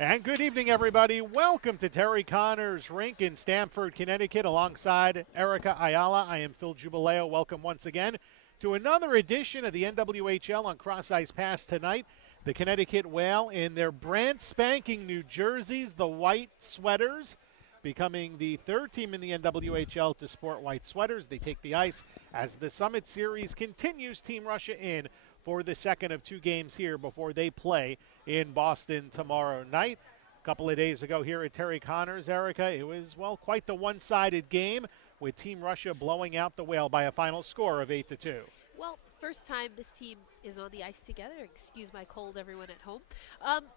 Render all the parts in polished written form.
And good evening, everybody. Welcome to Terry Connors Rink in Stamford, Connecticut, alongside Erica Ayala. I am Phil Jubileo. Welcome once again to another edition of the NWHL on Cross Ice Pass tonight. The Connecticut Whale in their brand spanking New Jerseys, the white sweaters, becoming the third team in the NWHL to sport white sweaters. They take the ice as the Summit Series continues. Team Russia in for the second of two games here before they play in Boston tomorrow night. A couple of days ago here at Terry Connors, Erica, it was, well, quite the one-sided game with Team Russia blowing out the Whale by a final score of 8-2. Well, first time this team is on the ice together. Excuse my cold, everyone at home.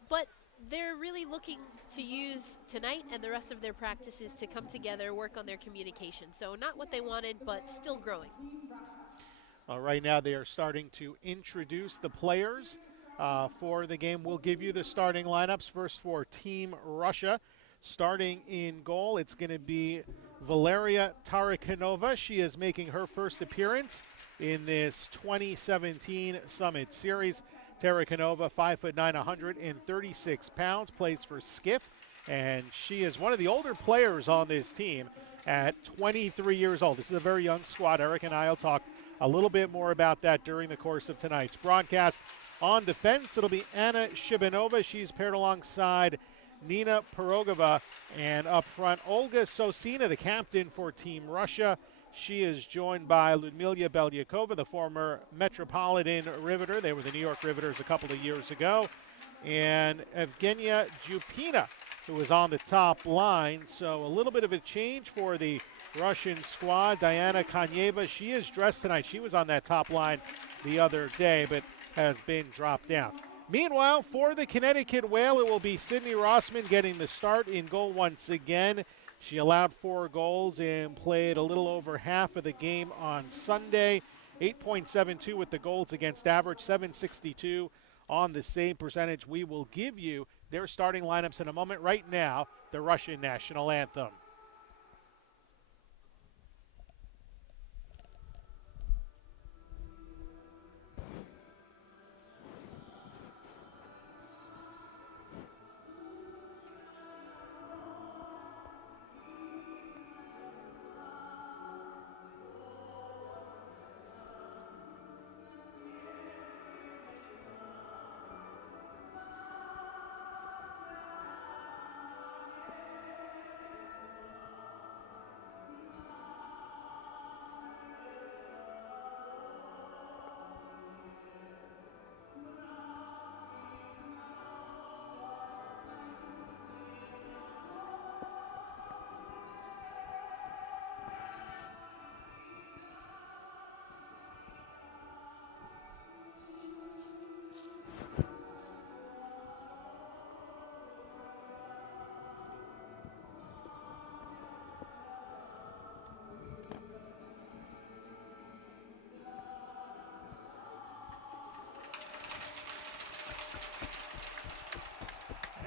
But they're really looking to use tonight and the rest of their practices to come together, work on their communication. So not what they wanted, but still growing. Right now they are starting to introduce the players for the game. We'll give you the starting lineups. First for Team Russia. Starting in goal, it's going to be Valeria Tarakanova. She is making her first appearance in this 2017 Summit Series. Tarakanova, 5'9", 136 pounds, plays for Skiff, and she is one of the older players on this team at 23 years old. This is a very young squad. Eric and I will talk a little bit more about that during the course of tonight's broadcast. On defense, it'll be Anna Shibanova. She's paired alongside Nina Pirogova. And up front, Olga Sosina, the captain for Team Russia. She is joined by Ludmila Belyakova, the former Metropolitan Riveter. They were the New York Riveters a couple of years ago. And Evgenia Jupina, who was on the top line. So a little bit of a change for the Russian squad. Diana Konyeva, she is dressed tonight. She was on that top line the other day, but has been dropped down. Meanwhile, for the Connecticut Whale, it will be Sydney Rossman getting the start in goal once again. She allowed 4 goals and played a little over half of the game on Sunday. 8.72 with the goals against average, 762 on the save percentage. We will give you their starting lineups in a moment. Right now, the Russian national anthem.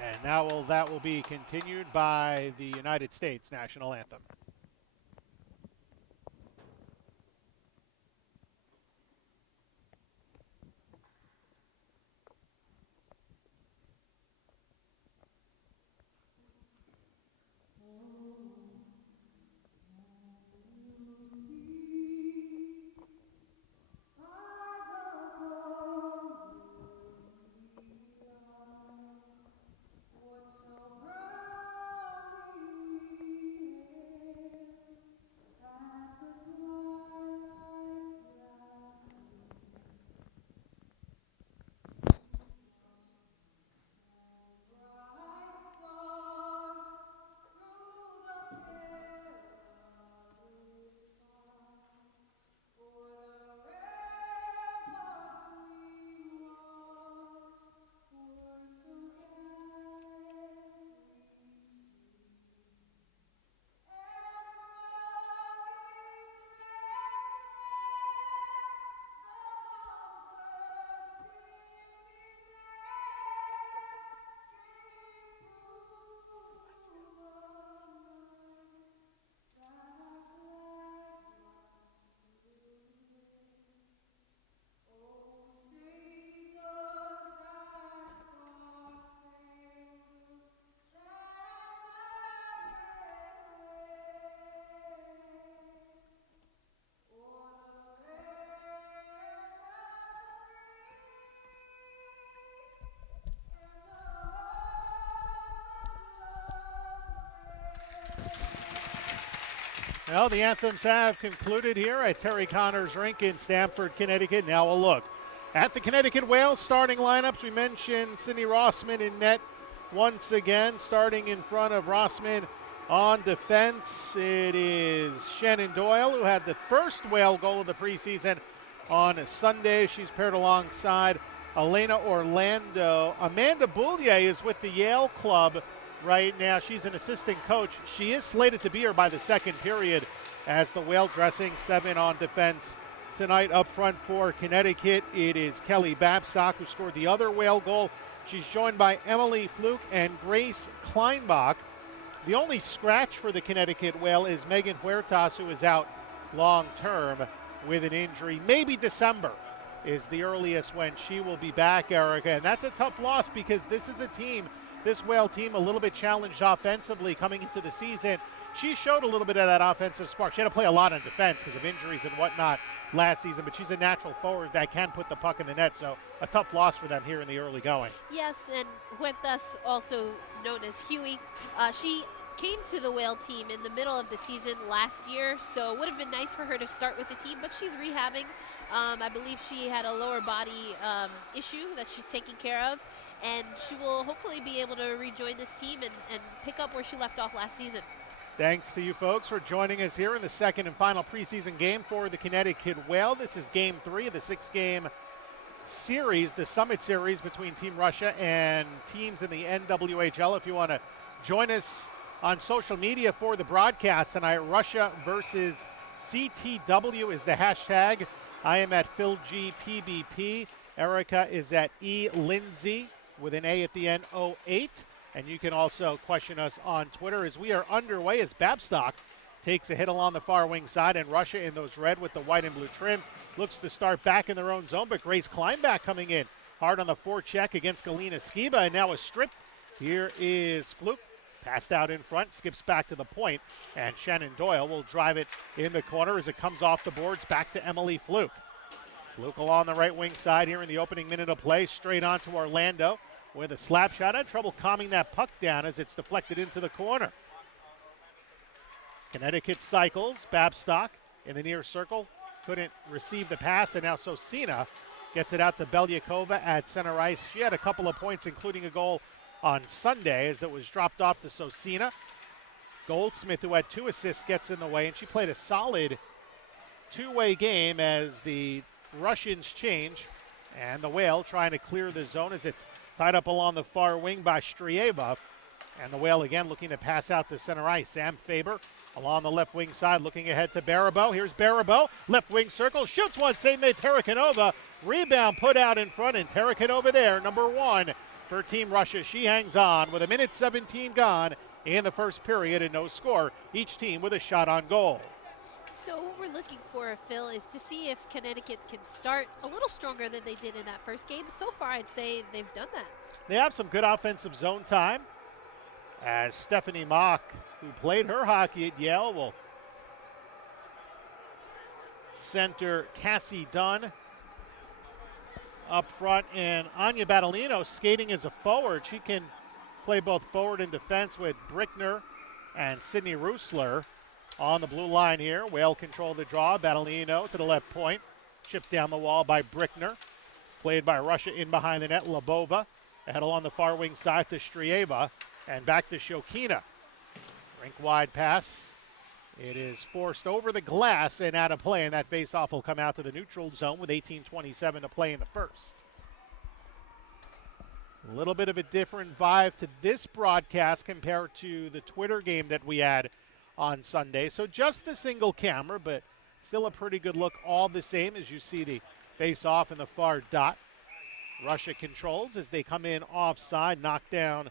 And now that will be continued by the United States national anthem. Well, the anthems have concluded here at Terry Connors Rink in Stamford, Connecticut. Now a look at the Connecticut Whales starting lineups. We mentioned Sydney Rossman in net once again, starting in front of Rossman on defense. It is Shannon Doyle, who had the first Whale goal of the preseason on Sunday. She's paired alongside Elena Orlando. Amanda Boulier is with the Yale club right now. She's an assistant coach. She is slated to be here by the second period as the Whale dressing 7 on defense tonight. Up front for Connecticut, it is Kelly Babstock, who scored the other Whale goal. She's joined by Emily Fluke and Grace Kleinbach. The only scratch for the Connecticut Whale is Megan Huertas, who is out long term with an injury. Maybe December is the earliest when she will be back, Erica. And that's a tough loss because this is a team, this Whale team, a little bit challenged offensively coming into the season. She showed a little bit of that offensive spark. She had to play a lot on defense because of injuries and whatnot last season, but she's a natural forward that can put the puck in the net, so a tough loss for them here in the early going. Yes, and Huertas, also known as Huey, she came to the Whale team in the middle of the season last year, so it would have been nice for her to start with the team, but she's rehabbing. I believe she had a lower body issue that she's taking care of, and she will hopefully be able to rejoin this team and pick up where she left off last season. Thanks to you folks for joining us here in the second and final preseason game for the Connecticut Whale. This is game 3 of the 6-game series, the Summit Series between Team Russia and teams in the NWHL. If you want to join us on social media for the broadcast tonight, Russia versus CTW is the hashtag. I am at PhilGPBP. Erica is at eLindsay with an A at the end, 08. And you can also question us on Twitter as we are underway as Babstock takes a hit along the far wing side, and Russia in those red with the white and blue trim looks to start back in their own zone, but Grace Kleinbach coming in hard on the forecheck against Galina Skiba, and now a strip. Here is Fluke, passed out in front, skips back to the point, and Shannon Doyle will drive it in the corner as it comes off the boards back to Emily Fluke. Fluke along the right wing side here in the opening minute of play, straight on to Orlando with a slap shot. Had trouble calming that puck down as it's deflected into the corner. Connecticut cycles. Babstock in the near circle. Couldn't receive the pass, and now Sosina gets it out to Belyakova at center ice. She had a couple of points, including a goal on Sunday as it was dropped off to Sosina. Goldsmith, who had 2 assists, gets in the way, and she played a solid 2-way game as the Russians change, and the Whale trying to clear the zone as it's tied up along the far wing by Strieva. And the Whale again looking to pass out to center ice. Sam Faber along the left wing side looking ahead to Baribeau. Here's Baribeau, left wing circle, shoots one, save made Tarakanova. Rebound put out in front, and Tarakanova there, number 1 for Team Russia. She hangs on with 1:17 gone in the first period and no score. Each team with a shot on goal. So what we're looking for, Phil, is to see if Connecticut can start a little stronger than they did in that first game. So far, I'd say they've done that. They have some good offensive zone time as Stephanie Mock, who played her hockey at Yale, will center Cassie Dunn up front, and Anya Battolino skating as a forward. She can play both forward and defense with Brickner and Sydney Rusler on the blue line here. Whale control the draw. Battolino to the left point. Chipped down the wall by Brickner. Played by Russia in behind the net. Labova ahead along the far wing side to Strieva. And back to Shokina. Rink wide pass. It is forced over the glass and out of play. And that face-off will come out to the neutral zone with 18:27 to play in the first. A little bit of a different vibe to this broadcast compared to the Twitter game that we had on Sunday. So just the single camera, but still a pretty good look all the same as you see the face-off in the far dot. Russia controls as they come in offside, knocked down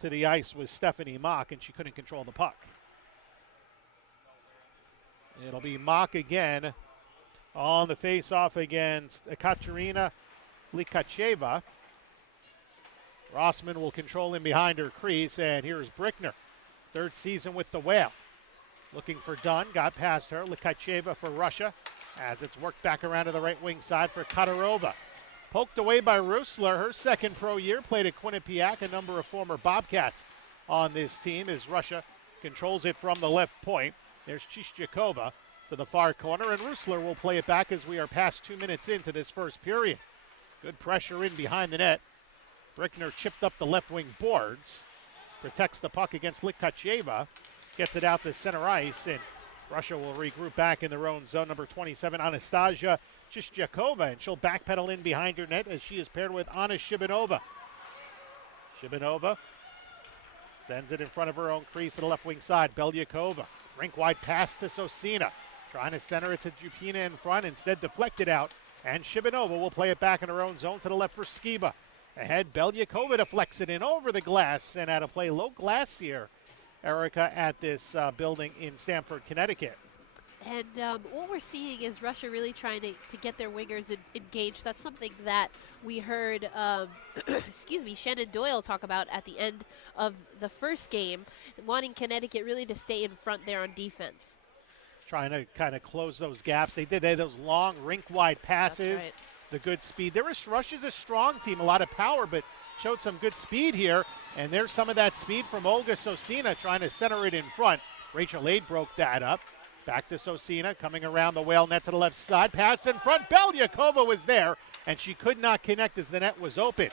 to the ice with Stephanie Mock, and she couldn't control the puck. It'll be Mock again on the face-off against Ekaterina Likacheva. Rossman will control him behind her crease, and here's Brickner, 3rd season with the Whale. Looking for Dunn, got past her. Likacheva for Russia as it's worked back around to the right wing side for Katarova. Poked away by Rusler, her 2nd pro year, played at Quinnipiac, a number of former Bobcats on this team as Russia controls it from the left point. There's Chishjakova to the far corner, and Rusler will play it back as we are past 2 minutes into this first period. Good pressure in behind the net. Brickner chipped up the left wing boards. Protects the puck against Litkacheva. Gets it out to center ice, and Russia will regroup back in their own zone. Number 27, Anastasia Chishjakova, and she'll backpedal in behind her net as she is paired with Anna Shibanova. Shibanova sends it in front of her own crease to the left wing side. Belyakova, rink-wide pass to Sosina. Trying to center it to Jupina in front, instead deflected out. And Shibanova will play it back in her own zone to the left for Skiba. Ahead, Belyakova deflects it in over the glass, and out of play, low glass here, Erica, at this building in Stamford, Connecticut. And what we're seeing is Russia really trying to get their wingers engaged. That's something that we heard, Shannon Doyle talk about at the end of the first game, wanting Connecticut really to stay in front there on defense. Trying to kind of close those gaps. They had those long rink-wide passes. That's right. The good speed. Russia's a strong team, a lot of power, but showed some good speed here. And there's some of that speed from Olga Sosina trying to center it in front. Rachel Aid broke that up. Back to Sosina, coming around the whale net to the left side. Pass in front. Belyakova was there, and she could not connect as the net was open.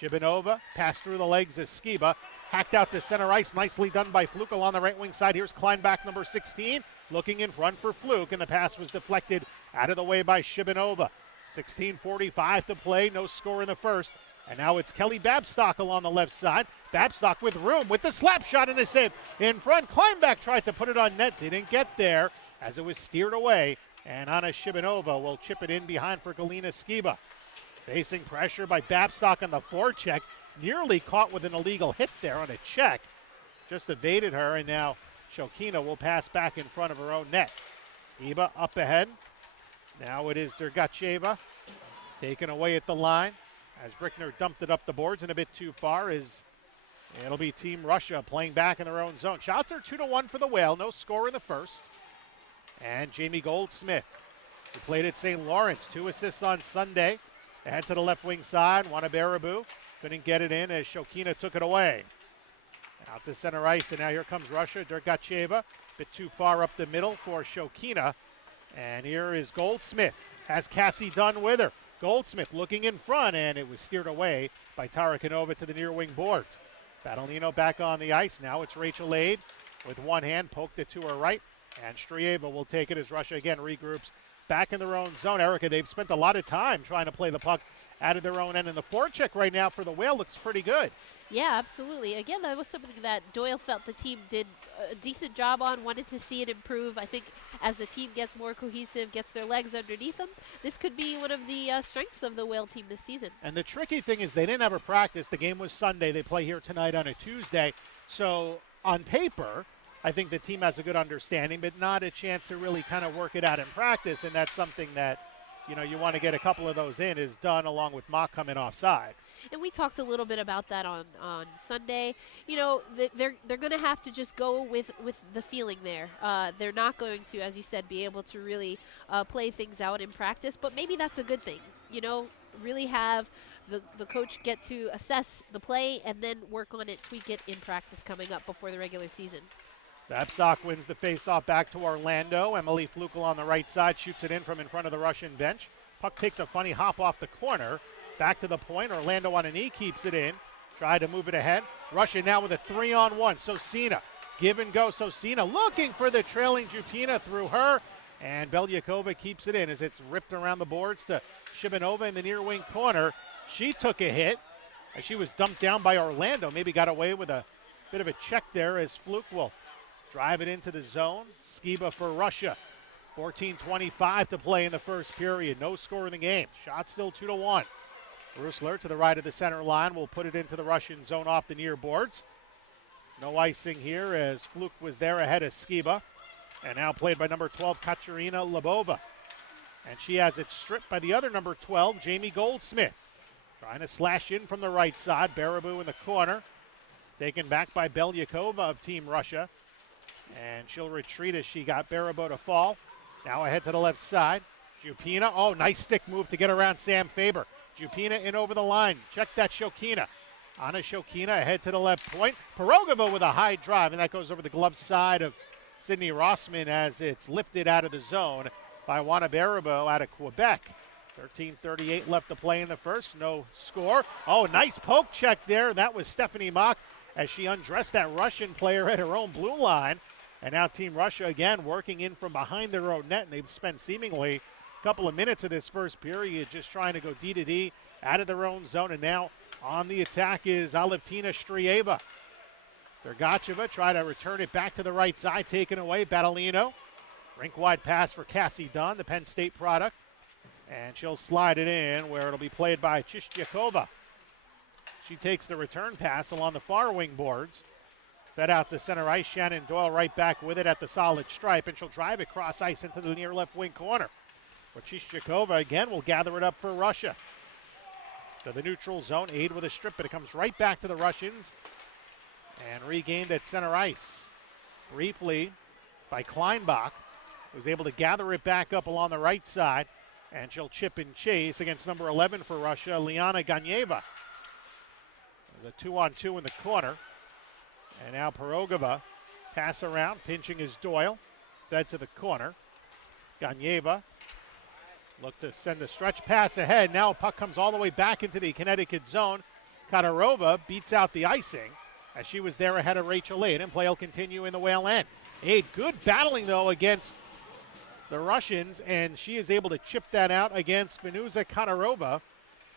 Shibanova passed through the legs of Skiba. Hacked out to center ice. Nicely done by Fluke along the right wing side. Here's Kleinbach, number 16, looking in front for Fluke, and the pass was deflected out of the way by Shibanova. 16:45 to play. No score in the first. And now it's Kelly Babstock along the left side. Babstock with room with the slap shot and a save. In front, Kleinbach tried to put it on net. Didn't get there as it was steered away. And Anna Shibanova will chip it in behind for Galina Skiba. Facing pressure by Babstock on the forecheck. Nearly caught with an illegal hit there on a check. Just evaded her, and now Shokina will pass back in front of her own net. Skiba up ahead. Now it is Dergacheva taken away at the line as Brickner dumped it up the boards and a bit too far. It'll be Team Russia playing back in their own zone. Shots are 2-1 for the Whale. No score in the first. And Jamie Goldsmith, who played at St. Lawrence, 2 assists on Sunday. Ahead to the left wing side. Wanabarabu couldn't get it in as Shokina took it away. Out to center ice, and now here comes Russia. Dergacheva, a bit too far up the middle for Shokina. And here is Goldsmith. Has Cassie Dunn with her. Goldsmith looking in front, and it was steered away by Tarakanova to the near wing boards. Badalino back on the ice. Now it's Rachel Aid with one hand, poked it to her right. And Strieva will take it as Russia again regroups back in their own zone. Erica, they've spent a lot of time trying to play the puck out of their own end, and the forecheck right now for the Whale looks pretty good. Yeah, absolutely. Again, that was something that Doyle felt the team did a decent job on, wanted to see it improve. I think as the team gets more cohesive, gets their legs underneath them, this could be one of the strengths of the Whale team this season. And the tricky thing is they didn't have a practice. The game was Sunday. They play here tonight on a Tuesday. So on paper, I think the team has a good understanding, but not a chance to really kind of work it out in practice, and that's something that you want to get a couple of those in, is done along with Mock coming offside. And we talked a little bit about that on Sunday. They're going to have to just go with the feeling there. They're not going to, as you said, be able to really play things out in practice, but maybe that's a good thing. Really have the coach get to assess the play and then work on it, tweak it in practice coming up before the regular season. Babstock wins the faceoff back to Orlando. Emily Flukel on the right side shoots it in from in front of the Russian bench. Puck takes a funny hop off the corner. Back to the point. Orlando on a knee keeps it in. Tried to move it ahead. Russia now with a 3-on-1. Sosina, give and go. Sosina looking for the trailing Jupina through her. And Belyakova keeps it in as it's ripped around the boards to Shibanova in the near wing corner. She took a hit as she was dumped down by Orlando. Maybe got away with a bit of a check there as Fluke will drive it into the zone. Skiba for Russia. 14:25 to play in the first period. No score in the game. Shot still 2-1. Rusler to the right of the center line will put it into the Russian zone off the near boards. No icing here as Fluke was there ahead of Skiba. And now played by number 12, Katerina Labova. And she has it stripped by the other number 12, Jamie Goldsmith. Trying to slash in from the right side. Baraboo in the corner. Taken back by Belyakova of Team Russia. And she'll retreat as she got Barabo to fall. Now ahead to the left side. Jupina. Oh, nice stick move to get around Sam Faber. Jupina in over the line. Check that Shokina. Anna Shokina ahead to the left point. Pirogova with a high drive, and that goes over the glove side of Sydney Rossman as it's lifted out of the zone by Juana Baribeau out of Quebec. 13:38 left to play in the first. No score. Oh, nice poke check there. That was Stephanie Mock as she undressed that Russian player at her own blue line. And now Team Russia again working in from behind their own net. And they've spent seemingly a couple of minutes of this first period just trying to go D to D out of their own zone. And now on the attack is Alevtina Strieva. Dergacheva try to return it back to the right side. Taken away. Battolino. Rink-wide pass for Cassie Dunn, the Penn State product. And she'll slide it in where it'll be played by Chishchikova. She takes the return pass along the far wing boards. Fed out to center ice. Shannon Doyle right back with it at the solid stripe. And she'll drive it cross ice into the near left wing corner. But Chishchikova again will gather it up for Russia. To the neutral zone. Aid with a strip, but it comes right back to the Russians. And regained at center ice. Briefly by Kleinbach, who's able to gather it back up along the right side. And she'll chip and chase against number 11 for Russia, Liana Ganyeva. There's a 2-on-2 in the corner. And now Pirogova pass around, pinching is Doyle. Fed to the corner. Ganyeva look to send a stretch pass ahead. Now a puck comes all the way back into the Connecticut zone. Katarova beats out the icing as she was there ahead of Rachel Aid. And play will continue in the Whale end. Aid, good battling though against the Russians, and she is able to chip that out against Venuza Katarova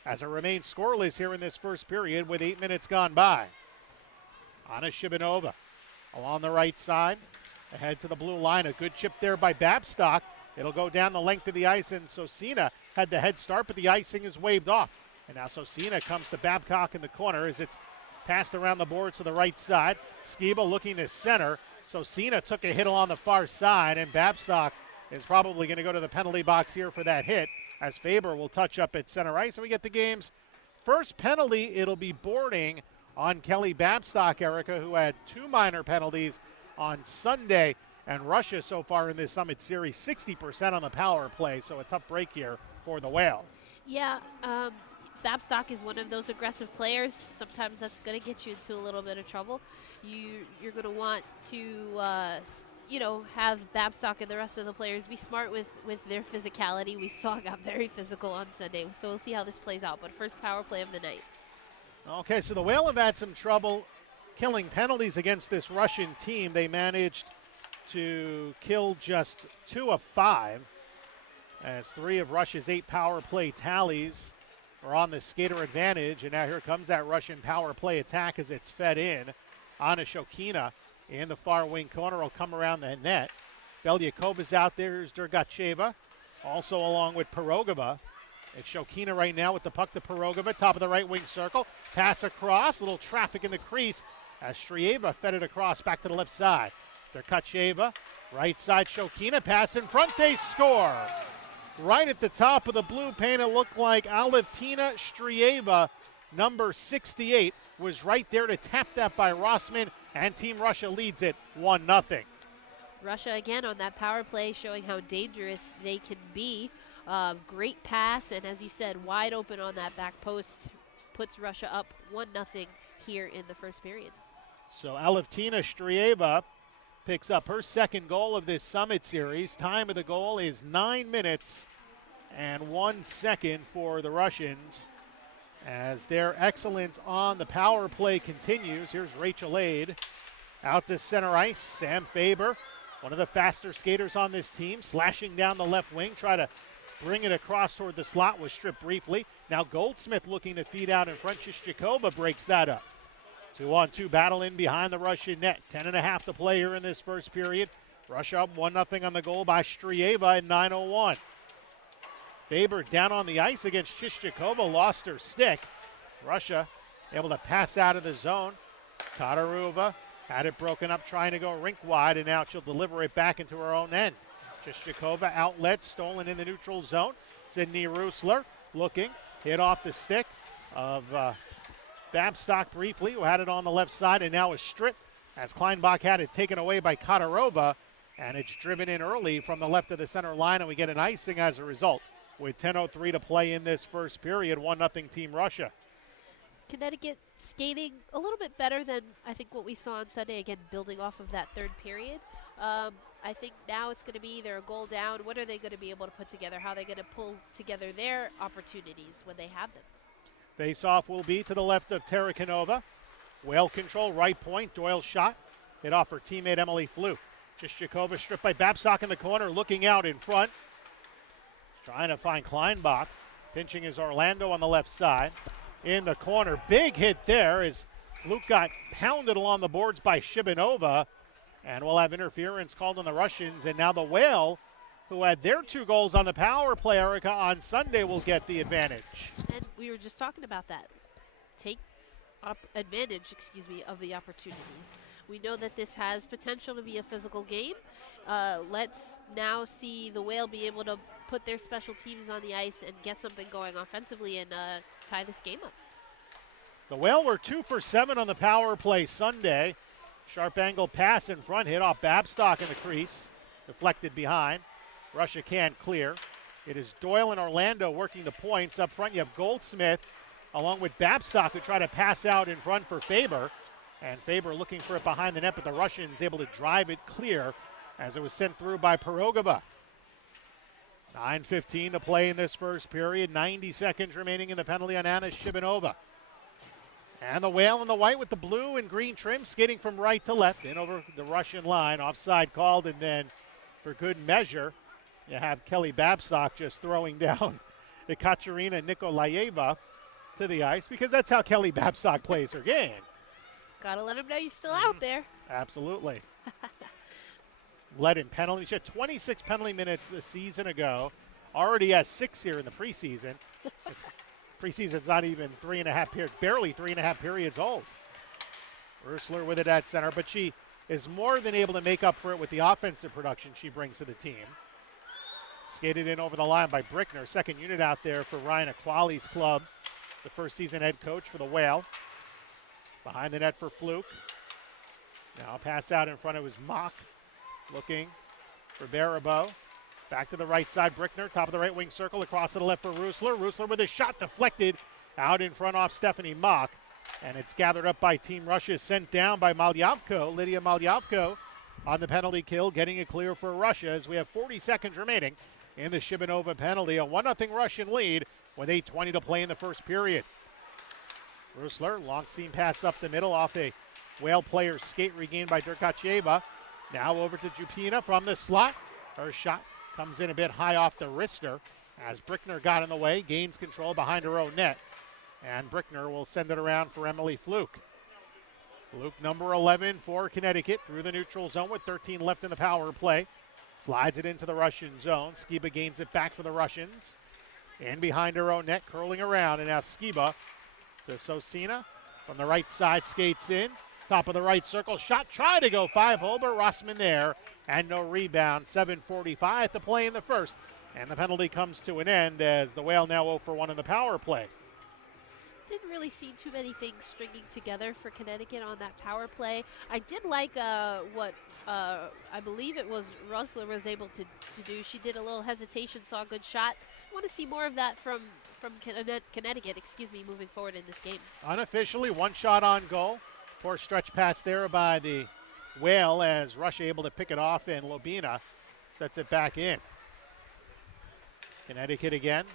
as it remains scoreless here in this first period with 8 minutes gone by. Anna Shibanova along the right side, ahead to the blue line. A good chip there by Babstock. It'll go down the length of the ice, and Sosina had the head start, but the icing is waved off. And now Sosina comes to Babcock in the corner as it's passed around the boards to the right side. Skiba looking to center. Sosina took a hit along the far side, and Babstock is probably going to go to the penalty box here for that hit as Faber will touch up at center ice. And we get the game's first penalty. It'll be boarding on Kelly Babstock, Erica, who had 2 minor penalties on Sunday. And Russia so far in this Summit Series, 60% on the power play. So a tough break here for the Whale. Yeah, Babstock is one of those aggressive players. Sometimes that's going to get you into a little bit of trouble. You're going to want to have Babstock and the rest of the players be smart with their physicality. We saw it got very physical on Sunday, so we'll see how this plays out. But first power play of the night. Okay, so the Whale have had some trouble killing penalties against this Russian team. They managed to kill just 2 of 5, as 3 of Russia's 8 power play tallies are on the skater advantage. And now here comes that Russian power play attack as it's fed in. Anna Shokina in the far wing corner will come around the net. Belyakova's out there. Here's Dergacheva, also along with Pirogova. It's Shokina right now with the puck to Pirogova, top of the right wing circle. Pass across, little traffic in the crease as Strieva fed it across back to the left side. Dergacheva, right side Shokina, pass in front, they score. Right at the top of the blue paint, it looked like Alevtina Strieva, number 68, was right there to tap that by Rossman, and Team Russia leads it 1-0. Russia again on that power play, showing how dangerous they can be. Great pass, and as you said, wide open on that back post, puts Russia up 1-0 here in the first period. So Alevtina Strieva picks up her second goal of this Summit Series. Time of the goal is 9 minutes and 1 second for the Russians as their excellence on the power play continues. Here's Rachel Aid out to center ice. Sam Faber, one of the faster skaters on this team, slashing down the left wing, try to bring it across toward the slot, was stripped briefly. Now Goldsmith looking to feed out in front. Shishchikova breaks that up. 2-on-2 battle in behind the Russian net. 10.5 to play here in this first period. Russia up 1-0 on the goal by Strieva in 9:01. Faber down on the ice against Shishchikova, lost her stick. Russia able to pass out of the zone. Katarova had it broken up trying to go rink wide, and now she'll deliver it back into her own end. Shishchikova outlet, stolen in the neutral zone. Sydney Rusler looking, hit off the stick of Babstock briefly, who had it on the left side, and now is stripped as Kleinbach had it taken away by Katarova, and it's driven in early from the left of the center line, and we get an icing as a result. With 10:03 to play in this first period, 1-0 Team Russia. Connecticut skating a little bit better than I think what we saw on Sunday, again building off of that third period. I think now it's going to be either a goal down. What are they going to be able to put together? How are they going to pull together their opportunities when they have them? Face-off will be to the left of Tarakanova. Well control, right point. Doyle's shot. Hit off her teammate Emily Fluke. Jastrzykova stripped by Babcock in the corner, looking out in front. Trying to find Kleinbach. Pinching is Orlando on the left side. In the corner, big hit there as Fluke got pounded along the boards by Shibanova. And we'll have interference called on the Russians. And now the Whale, who had their 2 goals on the power play, Erica, on Sunday, will get the advantage. And we were just talking about that. Take advantage, of the opportunities. We know that this has potential to be a physical game. Let's now see the Whale be able to put their special teams on the ice and get something going offensively and tie this game up. The Whale were 2 for 7 on the power play Sunday. Sharp angle pass in front, hit off Babcock in the crease. Deflected behind. Russia can't clear. It is Doyle and Orlando working the points. Up front you have Goldsmith along with Babcock, who try to pass out in front for Faber. And Faber looking for it behind the net, but the Russians able to drive it clear as it was sent through by Pirogova. 9:15 to play in this first period. 90 seconds remaining in the penalty on Anna Shibanova. And the Whale in the white with the blue and green trim, skating from right to left, in over the Russian line. Offside called, and then for good measure, you have Kelly Babcock just throwing down Ekaterina Nikolaeva to the ice, because that's how Kelly Babcock plays her game. Gotta let them know you're still out there. Absolutely. Led in penalties. She had 26 penalty minutes a season ago. Already has 6 here in the preseason. Preseason's not even 3.5 periods, barely 3.5 periods old. Rusler with it at center, but she is more than able to make up for it with the offensive production she brings to the team. Skated in over the line by Brickner, second unit out there for Ryan Aquali's club, the first season head coach for the Whale. Behind the net for Fluke. Now pass out in front, it was Mock looking for Baribeau. Back to the right side, Brickner, top of the right wing circle, across to the left for Rusler. Rusler with a shot deflected out in front off Stephanie Mock. And it's gathered up by Team Russia, sent down by Malyavko. Lydia Malyavko on the penalty kill, getting it clear for Russia as we have 40 seconds remaining in the Shibanova penalty. A 1-0 Russian lead with 8:20 to play in the first period. Rusler, long seam pass up the middle off a Whale player's skate, regained by Derkacheva. Now over to Jupina from the slot. Her shot comes in a bit high off the wrister as Brickner got in the way, gains control behind her own net. And Brickner will send it around for Emily Fluke. Fluke, number 11 for Connecticut, through the neutral zone with 13 left in the power play. Slides it into the Russian zone. Skiba gains it back for the Russians. In behind her own net, curling around, and now Skiba to Sosina from the right side, skates in. Top of the right circle, shot, try to go 5-hole, but Rossman there, and no rebound. 7:45 to play in the first, and the penalty comes to an end as the Whale now 0 for 1 in the power play. Didn't really see too many things stringing together for Connecticut on that power play. I did like what I believe it was Rusler was able to do. She did a little hesitation, saw a good shot. I want to see more of that from Connecticut, moving forward in this game. Unofficially, 1 shot on goal. Poor stretch pass there by the Whale as Russia able to pick it off, and Lobina sets it back in. Connecticut again,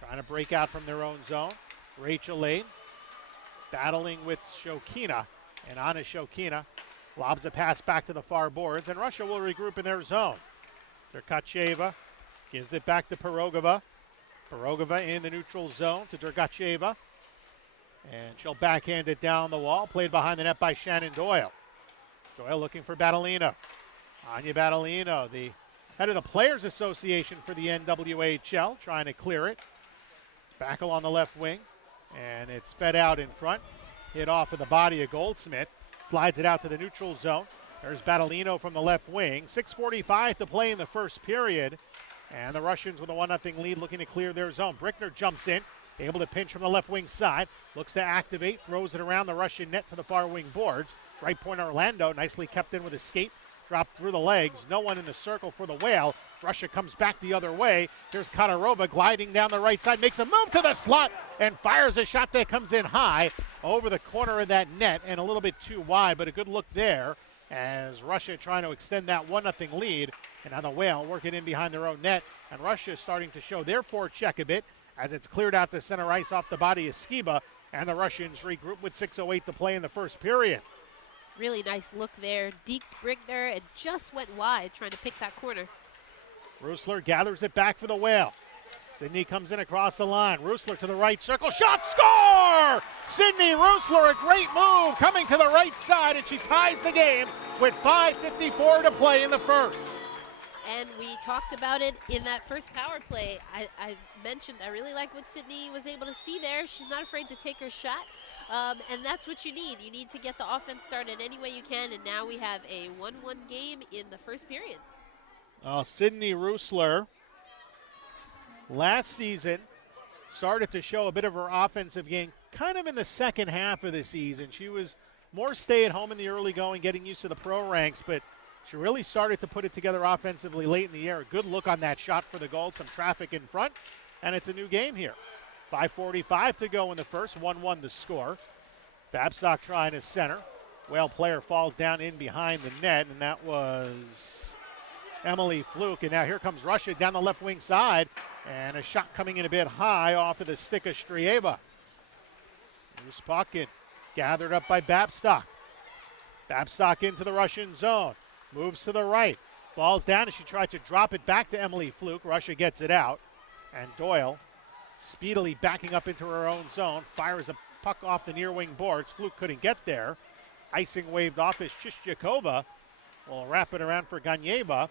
trying to break out from their own zone. Rachel Lane battling with Shokina, and Anna Shokina lobs a pass back to the far boards, and Russia will regroup in their zone. Derkacheva gives it back to Pirogova. Pirogova in the neutral zone to Derkacheva, and she'll backhand it down the wall, played behind the net by Shannon Doyle. Doyle looking for Battolino. Anya Battolino, the head of the Players Association for the NWHL, trying to clear it. Backle on the left wing, and it's fed out in front. Hit off of the body of Goldsmith. Slides it out to the neutral zone. There's Battolino from the left wing. 6:45 to play in the first period. And the Russians with a 1-0 lead, looking to clear their zone. Brickner jumps in, able to pinch from the left wing side. Looks to activate, throws it around the Russian net to the far wing boards. Right point Orlando, nicely kept in with a skate. Dropped through the legs. No one in the circle for the Whale. Russia comes back the other way. Here's Katarova gliding down the right side. Makes a move to the slot and fires a shot that comes in high over the corner of that net and a little bit too wide, but a good look there as Russia trying to extend that 1-0 lead. And now the Whale working in behind their own net. And Russia is starting to show their forecheck a bit as it's cleared out to center ice off the body of Skiba. And the Russians regroup with 6:08 to play in the first period. Really nice look there. Deked Brigner and just went wide trying to pick that corner. Rusler gathers it back for the Whale. Sydney comes in across the line. Rusler to the right circle. Shot, score! Sydney Rusler, a great move coming to the right side, and she ties the game with 5:54 to play in the first. And we talked about it in that first power play. I mentioned I really like what Sydney was able to see there. She's not afraid to take her shot, and that's what you need. You need to get the offense started any way you can, and now we have a 1-1 game in the first period. Sydney Rusler, last season, started to show a bit of her offensive game kind of in the second half of the season. She was more stay-at-home in the early going, getting used to the pro ranks, but she really started to put it together offensively late in the year. A good look on that shot for the goal, some traffic in front, and it's a new game here. 5:45 to go in the first, 1-1 the score. Babstock trying to center. Whale player falls down in behind the net, and that was Emily Fluke. And now here comes Russia down the left wing side, and a shot coming in a bit high off of the stick of Strieva. Loose puck gathered up by Babstock. Babstock into the Russian zone. Moves to the right. Falls down as she tried to drop it back to Emily Fluke. Russia gets it out. And Doyle, speedily backing up into her own zone, fires a puck off the near wing boards. Fluke couldn't get there. Icing waved off as Shishjakova will wrap it around for Ganyeva.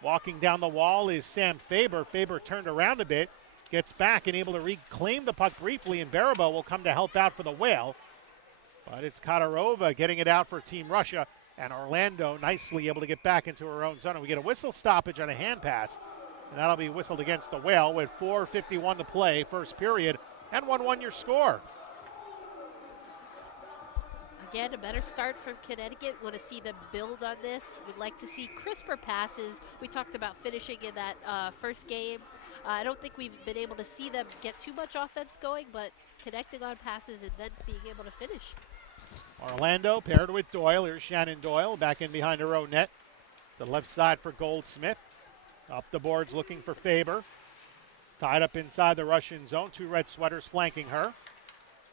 Walking down the wall is Sam Faber. Faber turned around a bit, gets back and able to reclaim the puck briefly, and Barabo will come to help out for the Whale. But it's Katarova getting it out for Team Russia, and Orlando nicely able to get back into her own zone. And we get a whistle stoppage on a hand pass, and that'll be whistled against the Whale with 4:51 to play, first period, and 1-1 your score. Again, a better start from Connecticut. Want to see them build on this. We'd like to see crisper passes. We talked about finishing in that first game. I don't think we've been able to see them get too much offense going, but connecting on passes and then being able to finish. Orlando paired with Doyle. Here's Shannon Doyle back in behind her own net. The left side for Goldsmith. Up the boards looking for Faber. Tied up inside the Russian zone. Two red sweaters flanking her.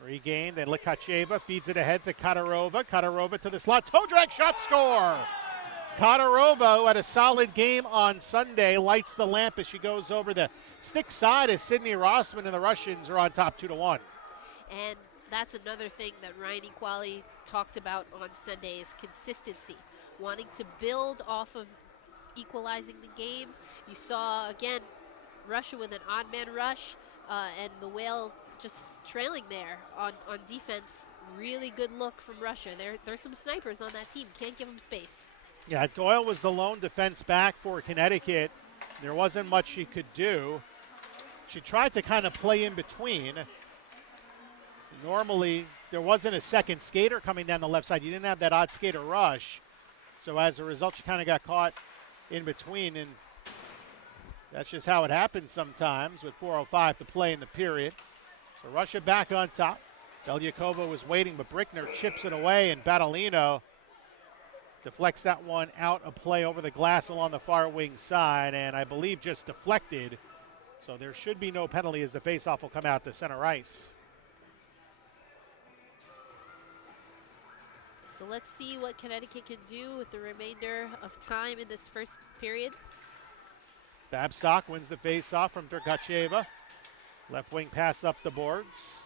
Regained, and Likacheva feeds it ahead to Katarova. Katarova to the slot. Toe drag shot, score! Katarova, who had a solid game on Sunday, lights the lamp as she goes over the stick side as Sydney Rossman and the Russians are on top 2-1. And that's another thing that Ryan Equali talked about on Sunday is consistency. Wanting to build off of equalizing the game. You saw, again, Russia with an odd man rush, and the Whale just trailing there on defense. Really good look from Russia. There's some snipers on that team. Can't give them space. Yeah, Doyle was the lone defense back for Connecticut. There wasn't much she could do. She tried to kind of play in between. Normally, there wasn't a second skater coming down the left side. You didn't have that odd skater rush. So as a result, she kind of got caught in between, and that's just how it happens sometimes with 4:05 to play in the period. So Russia back on top. Belyakova was waiting, but Brickner chips it away, and Battolino deflects that one out of play over the glass along the far wing side, and I believe just deflected. So there should be no penalty as the faceoff will come out to center ice. So let's see what Connecticut can do with the remainder of time in this first period. Babstock wins the faceoff from Derkacheva. Left wing pass up the boards.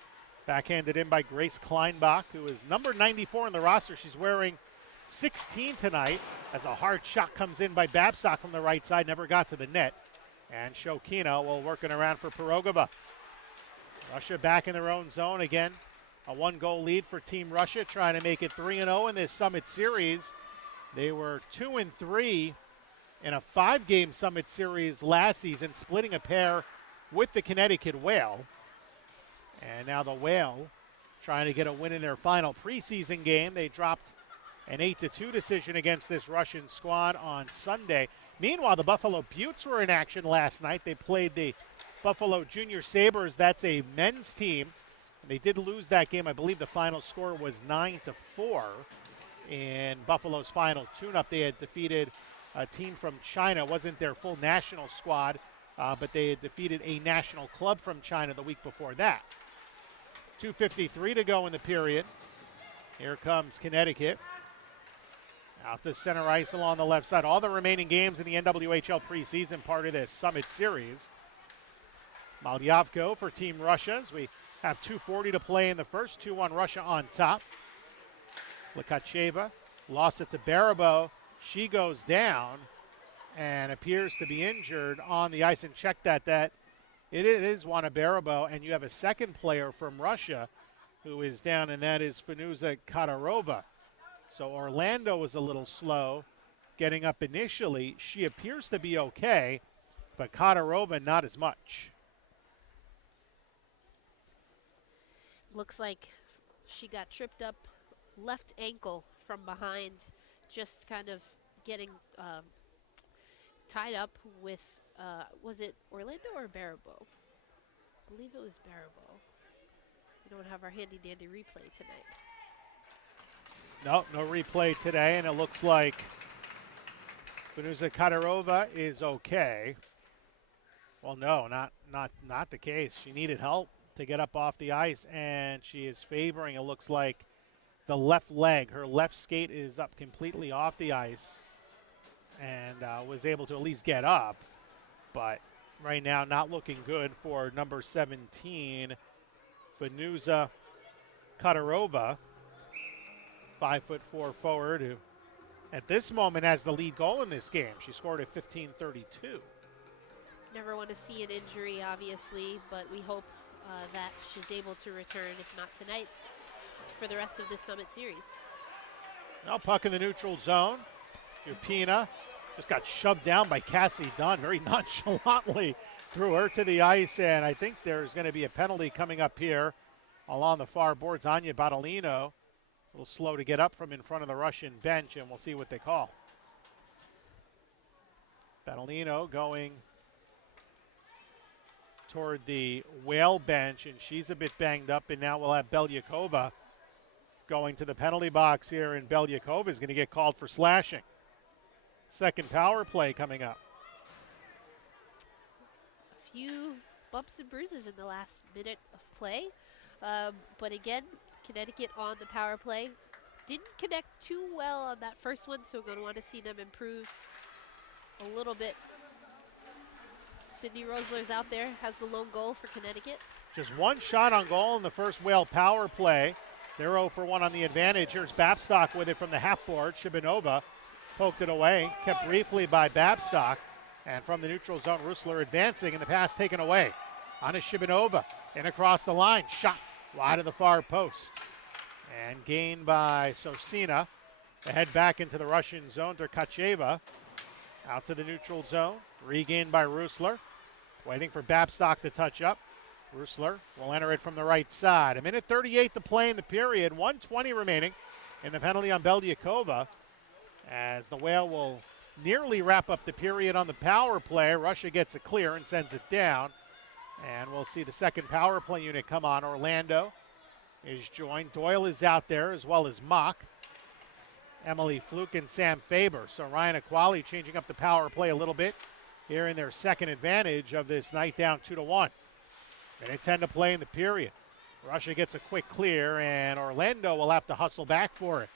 Backhanded in by Grace Kleinbach, who is number 94 in the roster. She's wearing 16 tonight as a hard shot comes in by Babstock from the right side. Never got to the net. And Shokino will working around for Pirogova. Russia back in their own zone again. A 1-goal lead for Team Russia, trying to make it 3-0 in this Summit Series. They were 2-3 in a 5-game Summit Series last season, splitting a pair with the Connecticut Whale. And now the Whale trying to get a win in their final preseason game. They dropped an 8-2 decision against this Russian squad on Sunday. Meanwhile, the Buffalo Buttes were in action last night. They played the Buffalo Junior Sabres. That's a men's team. And they did lose that game. I believe the final score was 9-4 in Buffalo's final tune-up. They had defeated a team from China. It wasn't their full national squad, but they had defeated a national club from China the week before that. 2:53 to go in the period. Here comes Connecticut. Out to center ice along the left side. All the remaining games in the NWHL preseason, part of this Summit Series. Malyavko for Team Russia as we have 2:40 to play in the first. 2-1 Russia on top. Lakacheva lost it to Barabo. She goes down and appears to be injured on the ice. And check that it is Wana Barabo, and you have a second player from Russia who is down, and that is Fenuza Katarova. So Orlando was a little slow getting up initially. She appears to be okay, but Katarova not as much. Looks like she got tripped up left ankle from behind, just kind of getting tied up with, was it Orlando or Barabo? I believe it was Barabo. We don't have our handy-dandy replay tonight. No replay today, and it looks like Fenuza Katarova is okay. Well, no, not the case. She needed help to get up off the ice, and she is favoring, it looks like, the left leg. Her left skate is up completely off the ice, and was able to at least get up, but right now not looking good for number 17, Fenuza Katarova, 5'4" forward, who at this moment has the lead goal in this game. She scored at 15:32. Never want to see an injury, obviously, but we hope that she's able to return, if not tonight, for the rest of this Summit Series. Now puck in the neutral zone. Jupina just got shoved down by Cassie Dunn very nonchalantly, threw her to the ice, and I think there's going to be a penalty coming up here along the far boards. Anya Battolino, a little slow to get up from in front of the Russian bench, and we'll see what they call. Battolino going toward the Whale bench, and she's a bit banged up, and now we'll have Belyakova going to the penalty box here, and Belyakova is going to get called for slashing. Second power play coming up. A few bumps and bruises in the last minute of play, but again, Connecticut on the power play didn't connect too well on that first one, so we're going to want to see them improve a little bit. Sydney Rosler's out there, has the lone goal for Connecticut. Just one shot on goal in the first Whale power play. They're 0 for 1 on the advantage. Here's Babstock with it from the half board. Shibanova poked it away, kept briefly by Babstock. And from the neutral zone, Rusler advancing, and the pass taken away. On to Shibanova, and across the line. Shot wide of the far post. And gained by Sosina. They head back into the Russian zone to Kacheva. Out to the neutral zone. Regained by Rusler. Waiting for Babstock to touch up. Rusler will enter it from the right side. 1:38 to play in the period. 1:20 remaining in the penalty on Belyakova, as the Whale will nearly wrap up the period on the power play. Russia gets a clear and sends it down. And we'll see the second power play unit come on. Orlando is joined. Doyle is out there, as well as Mock, Emily Fluke, and Sam Faber. So Ryan Aquali changing up the power play a little bit here in their second advantage of this night, down 2-1. 1:10 to play in the period. Russia gets a quick clear, and Orlando will have to hustle back for it.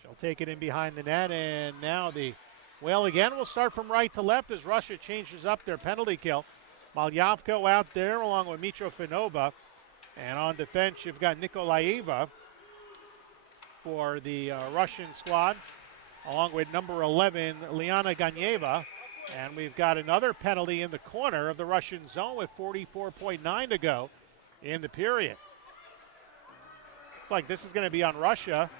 She'll take it in behind the net, and now the Whale again will start from right to left as Russia changes up their penalty kill. Malyavko out there along with Mitrofanova. And on defense, you've got Nikolaeva for the Russian squad, along with number 11, Liana Ganyeva. And we've got another penalty in the corner of the Russian zone with 44.9 to go in the period. Looks like this is going to be on Russia.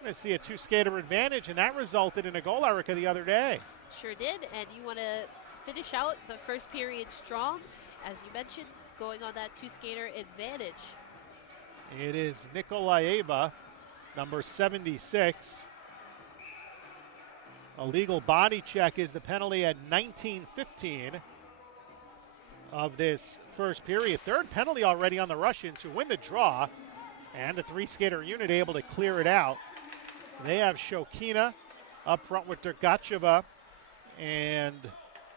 We're going to see a two-skater advantage, and that resulted in a goal, Erica, the other day. Sure did, and you want to finish out the first period strong, as you mentioned, going on that two-skater advantage. It is Nikolaeva, number 76. A legal body check is the penalty at 19:15 of this first period. Third penalty already on the Russians, who win the draw, and the three-skater unit able to clear it out. They have Shokina up front with Dergacheva and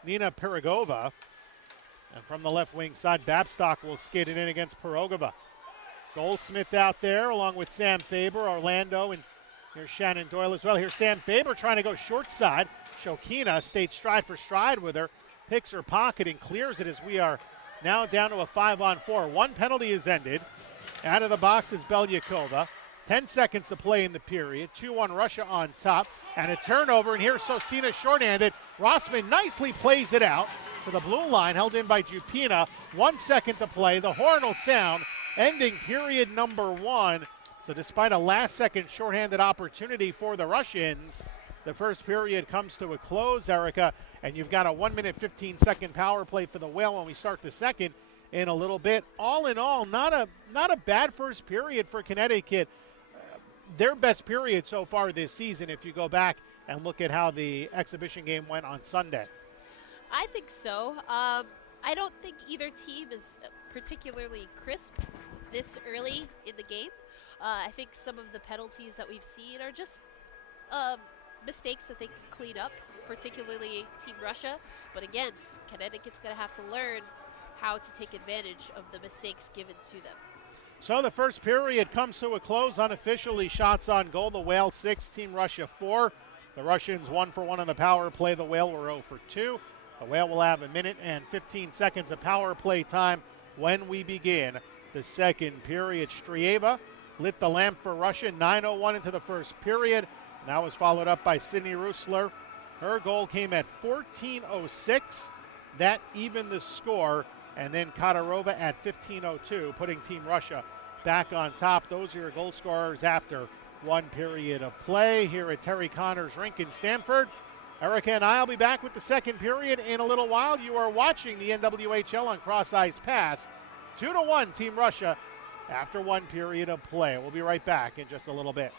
Nina Pirogova. And from the left wing side, Babstock will skate it in against Pirogova. Goldsmith out there along with Sam Faber, Orlando, and here's Shannon Doyle as well. Here's Sam Faber trying to go short side. Shokina stayed stride for stride with her, picks her pocket and clears it as we are now down to a 5-on-4. One penalty is ended. Out of the box is Belyakova. 10 seconds to play in the period. 2-1 Russia on top. And a turnover, and here's Sosina shorthanded. Rossman nicely plays it out to the blue line, held in by Jupina. 1 second to play. The horn will sound, ending period number 1. So despite a last-second shorthanded opportunity for the Russians, the first period comes to a close, Erica, and you've got a 1-minute, 15-second power play for the Whale when we start the second in a little bit. All in all, not a bad first period for Connecticut. Their best period so far this season if you go back and look at how the exhibition game went on Sunday. I think so. I don't think either team is particularly crisp this early in the game. I think some of the penalties that we've seen are just mistakes that they can clean up, particularly Team Russia. But again, Connecticut's going to have to learn how to take advantage of the mistakes given to them. So the first period comes to a close unofficially. Shots on goal. The Whale 6, Team Russia 4. The Russians 1 for 1 on the power play. The Whale were 0 for 2. The Whale will have a minute and 15 seconds of power play time when we begin the second period. Strieva lit the lamp for Russia. 9:01 into the first period. And that was followed up by Sydney Rusler. Her goal came at 14:06. That evened the score. And then Katarova at 15:02, putting Team Russia back on top. Those are your goal scorers after one period of play here at Terry Connors Rink in Stamford. Erica and I will be back with the second period in a little while. You are watching the NWHL on Cross Ice Pass. 2-1 Team Russia after one period of play. We'll be right back in just a little bit.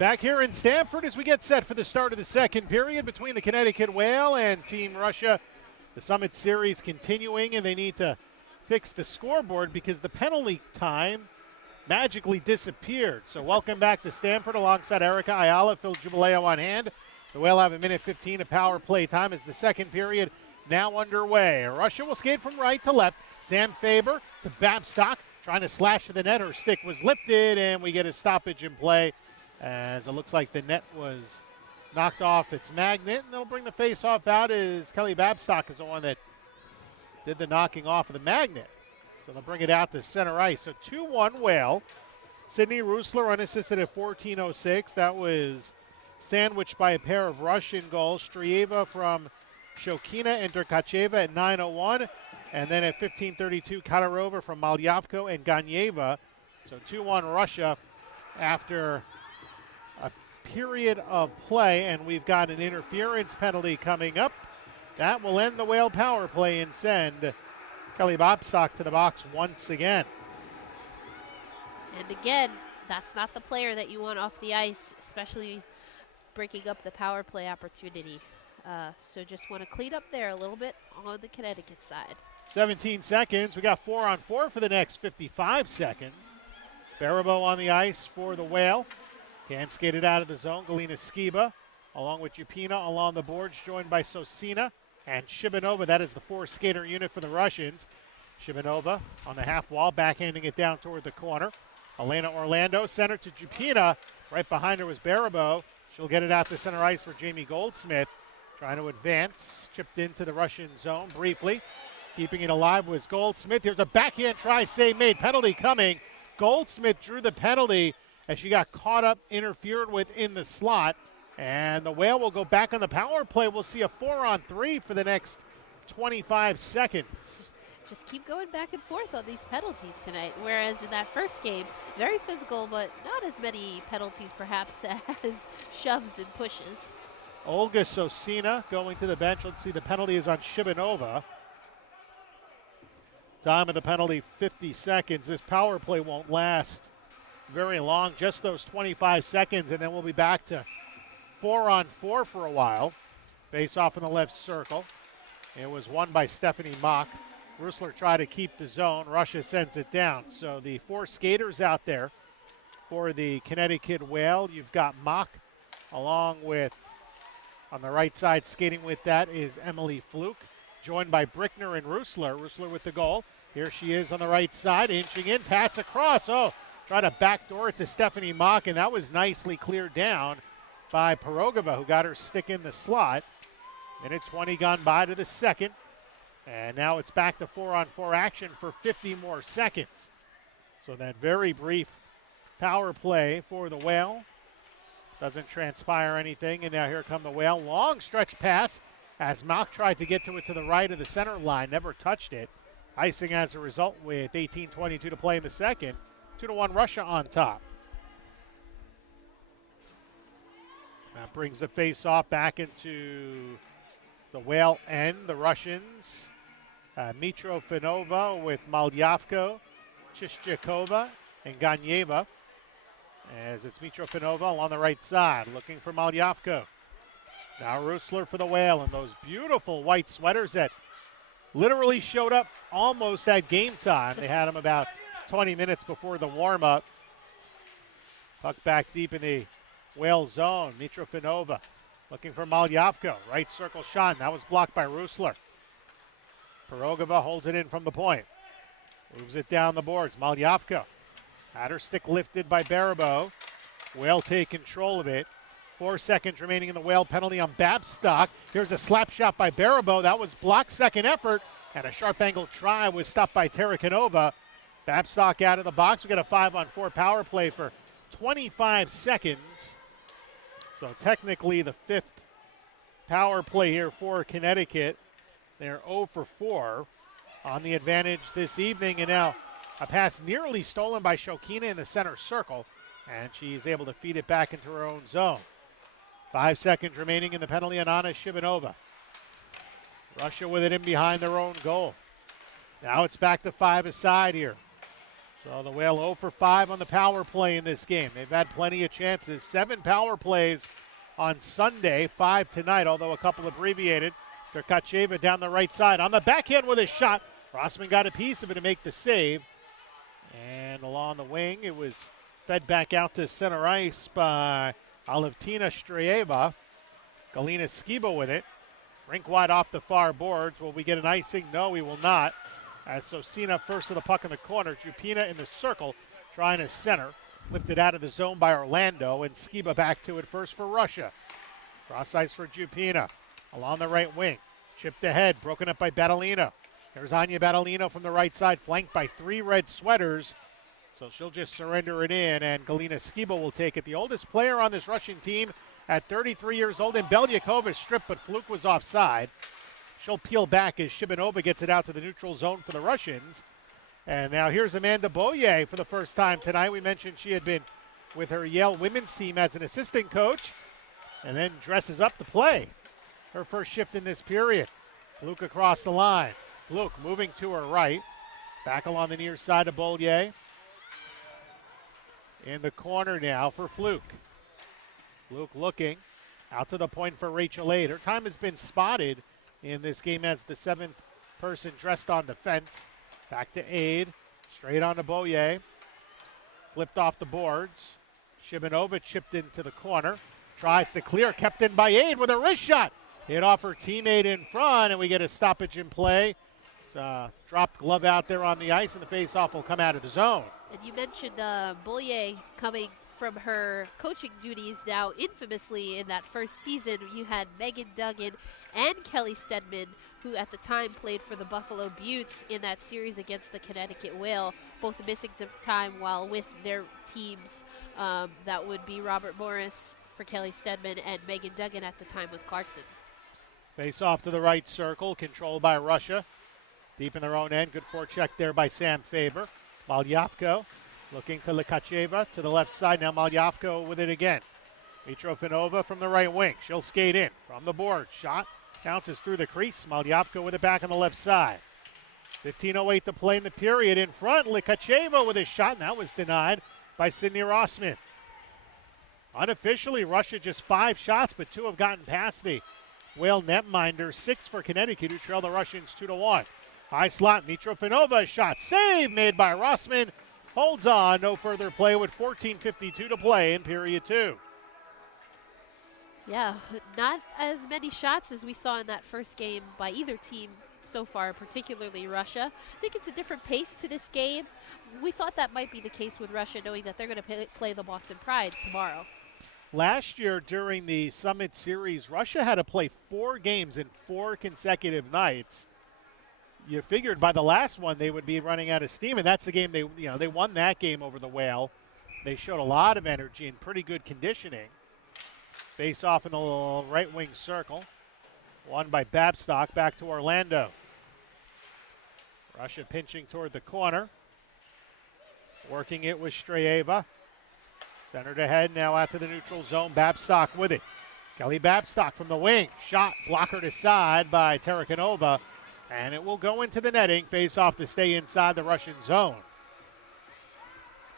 Back here in Stamford as we get set for the start of the second period between the Connecticut Whale and Team Russia. The Summit Series continuing, and they need to fix the scoreboard because the penalty time magically disappeared. So welcome back to Stamford alongside Erica Ayala, Phil Jubileo on hand. The Whale have a minute 15 of power play time as the second period now underway. Russia will skate from right to left. Sam Faber to Babstock, trying to slash to the net. Her stick was lifted, and we get a stoppage in play as it looks like the net was knocked off its magnet. And they'll bring the face-off out as Kelly Babstock is the one that did the knocking off of the magnet. So they'll bring it out to center ice. So 2-1 Whale. Sydney Rusler unassisted at 14:06. That was sandwiched by a pair of Russian goals. Strieva from Shokina and Derkacheva at 9:01. And then at 15:32, Katarova from Malyavko and Ganyeva. So 2-1 Russia after a period of play. And we've got an interference penalty coming up. That will end the Whale power play and send Kelly Babstock to the box once again. And again, that's not the player that you want off the ice, especially breaking up the power play opportunity. So just want to clean up there a little bit on the Connecticut side. 17 seconds. We got 4-on-4 for the next 55 seconds. Baribeau on the ice for the Whale. Can't skate it out of the zone. Galina Skiba along with Yupina along the boards, joined by Sosina and Shibanova. That is the four-skater unit for the Russians. Shibanova on the half wall, backhanding it down toward the corner. Elena Orlando, center to Jupina. Right behind her was Baribeau. She'll get it out to center ice for Jamie Goldsmith. Trying to advance. Chipped into the Russian zone briefly. Keeping it alive was Goldsmith. Here's a backhand try, save made. Penalty coming. Goldsmith drew the penalty as she got caught up, interfered with in the slot. And the Whale will go back on the power play. We'll see a 4-on-3 for the next 25 seconds. Just keep going back and forth on these penalties tonight, whereas in that first game, very physical, but not as many penalties perhaps as shoves and pushes. Olga Sosina going to the bench. Let's see, the penalty is on Shibanova. Time of the penalty, 50 seconds. This power play won't last very long, just those 25 seconds, and then we'll be back to 4-on-4 for a while. Face off in the left circle. It was won by Stephanie Mock. Rusler tried to keep the zone. Russia sends it down. So the four skaters out there for the Connecticut Whale. You've got Mock along with, on the right side, skating with that is Emily Fluke, joined by Brickner and Rusler. Rusler with the goal. Here she is on the right side, inching in, pass across. Oh, try to backdoor it to Stephanie Mock, and that was nicely cleared down by Pirogova, who got her stick in the slot. Minute 20 gone by to the second. And now it's back to 4-on-4 action for 50 more seconds. So that very brief power play for the Whale doesn't transpire anything. And now here come the Whale. Long stretch pass as Mock tried to get to it to the right of the center line. Never touched it. Icing as a result with 18:22 to play in the second. 2-1 Russia on top. That brings the face-off back into the Whale end. The Russians, Mitrofanova with Malyavko, Chishchakova, and Ganyeva. As it's Mitrofanova along the right side, looking for Malyavko. Now Rusler for the Whale, and those beautiful white sweaters that literally showed up almost at game time. They had them about 20 minutes before the warm-up. Puck back deep in the Whale zone. Mitrofanova looking for Malyavko. Right circle shot, and that was blocked by Rusler. Pirogova holds it in from the point. Moves it down the boards. Malyavko had her stick lifted by Baribeau. Whale take control of it. 4 seconds remaining in the Whale penalty on Babstock. Here's a slap shot by Baribeau. That was blocked. Second effort. And a sharp angle try was stopped by Tarakanova. Babstock out of the box. We got a 5-on-4 power play for 25 seconds. So technically the fifth power play here for Connecticut. They're 0 for 4 on the advantage this evening. And now a pass nearly stolen by Shokina in the center circle. And she's able to feed it back into her own zone. 5 seconds remaining in the penalty on Anna Shibanova. Russia with it in behind their own goal. Now it's back to 5 aside here. So the Whale 0 for 5 on the power play in this game. They've had plenty of chances. 7 power plays on Sunday, 5 tonight, although a couple abbreviated. Derkacheva down the right side. On the backhand with a shot. Rossman got a piece of it to make the save. And along the wing, it was fed back out to center ice by Alevtina Strayeva. Galina Skiba with it. Rink wide off the far boards. Will we get an icing? No, we will not. As Sosina first to the puck in the corner. Jupina in the circle trying to center. Lifted out of the zone by Orlando, and Skiba back to it first for Russia. Cross ice for Jupina. Along the right wing. Chipped ahead, broken up by Battolino. There's Anya Battolino from the right side, flanked by 3 red sweaters. So she'll just surrender it in, and Galina Skiba will take it. The oldest player on this Russian team at 33 years old, and Belyakova stripped, but Fluke was offside. She'll peel back as Shibanova gets it out to the neutral zone for the Russians. And now here's Amanda Boyer for the first time tonight. We mentioned she had been with her Yale women's team as an assistant coach, and then dresses up to play her first shift in this period. Fluke across the line. Fluke moving to her right. Back along the near side of Boyer. In the corner now for Fluke. Fluke looking out to the point for Rachel Aid. Her time has been spotted in this game as the 7th person dressed on defense. Back to Aid. Straight on to Boyer. Flipped off the boards. Shibanova chipped into the corner. Tries to clear. Kept in by Aid with a wrist shot. Hit off her teammate in front, and we get a stoppage in play. Dropped glove out there on the ice, and the face-off will come out of the zone. And you mentioned Boyer coming from her coaching duties. Now, infamously, in that first season, you had Megan Duggan and Kelly Stedman, who at the time played for the Buffalo Buttes in that series against the Connecticut Whale, both missing time while with their teams. That would be Robert Morris for Kelly Stedman and Megan Duggan at the time with Clarkson. Face off to the right circle, controlled by Russia. Deep in their own end, good forecheck there by Sam Faber. Malyavko looking to Lekacheva to the left side. Now Malyavko with it again. Mitrofanova from the right wing. She'll skate in from the board. Shot bounces through the crease. Malyavko with it back on the left side. 15:08 to play in the period. In front, Lekacheva with a shot, and that was denied by Sydney Rossman. Unofficially, Russia just 5 shots, but 2 have gotten past the Whale netminder. 6 for Connecticut, who trail the Russians 2-1. High slot, Mitrofanova, shot save made by Rossman. Holds on, no further play with 14:52 to play in period 2. Yeah, not as many shots as we saw in that first game by either team so far, particularly Russia. I think it's a different pace to this game. We thought that might be the case with Russia, knowing that they're going to play the Boston Pride tomorrow. Last year during the Summit Series, Russia had to play 4 games in 4 consecutive nights. You figured by the last one they would be running out of steam, and that's the game they won that game over the Whale. They showed a lot of energy and pretty good conditioning. Face off in the right wing circle. Won by Babstock, back to Orlando. Russia pinching toward the corner. Working it with Strayeva. Centered ahead, now out to the neutral zone. Babstock with it. Kelly Babstock from the wing. Shot blockered aside by Tarakanova. And it will go into the netting. Face off to stay inside the Russian zone.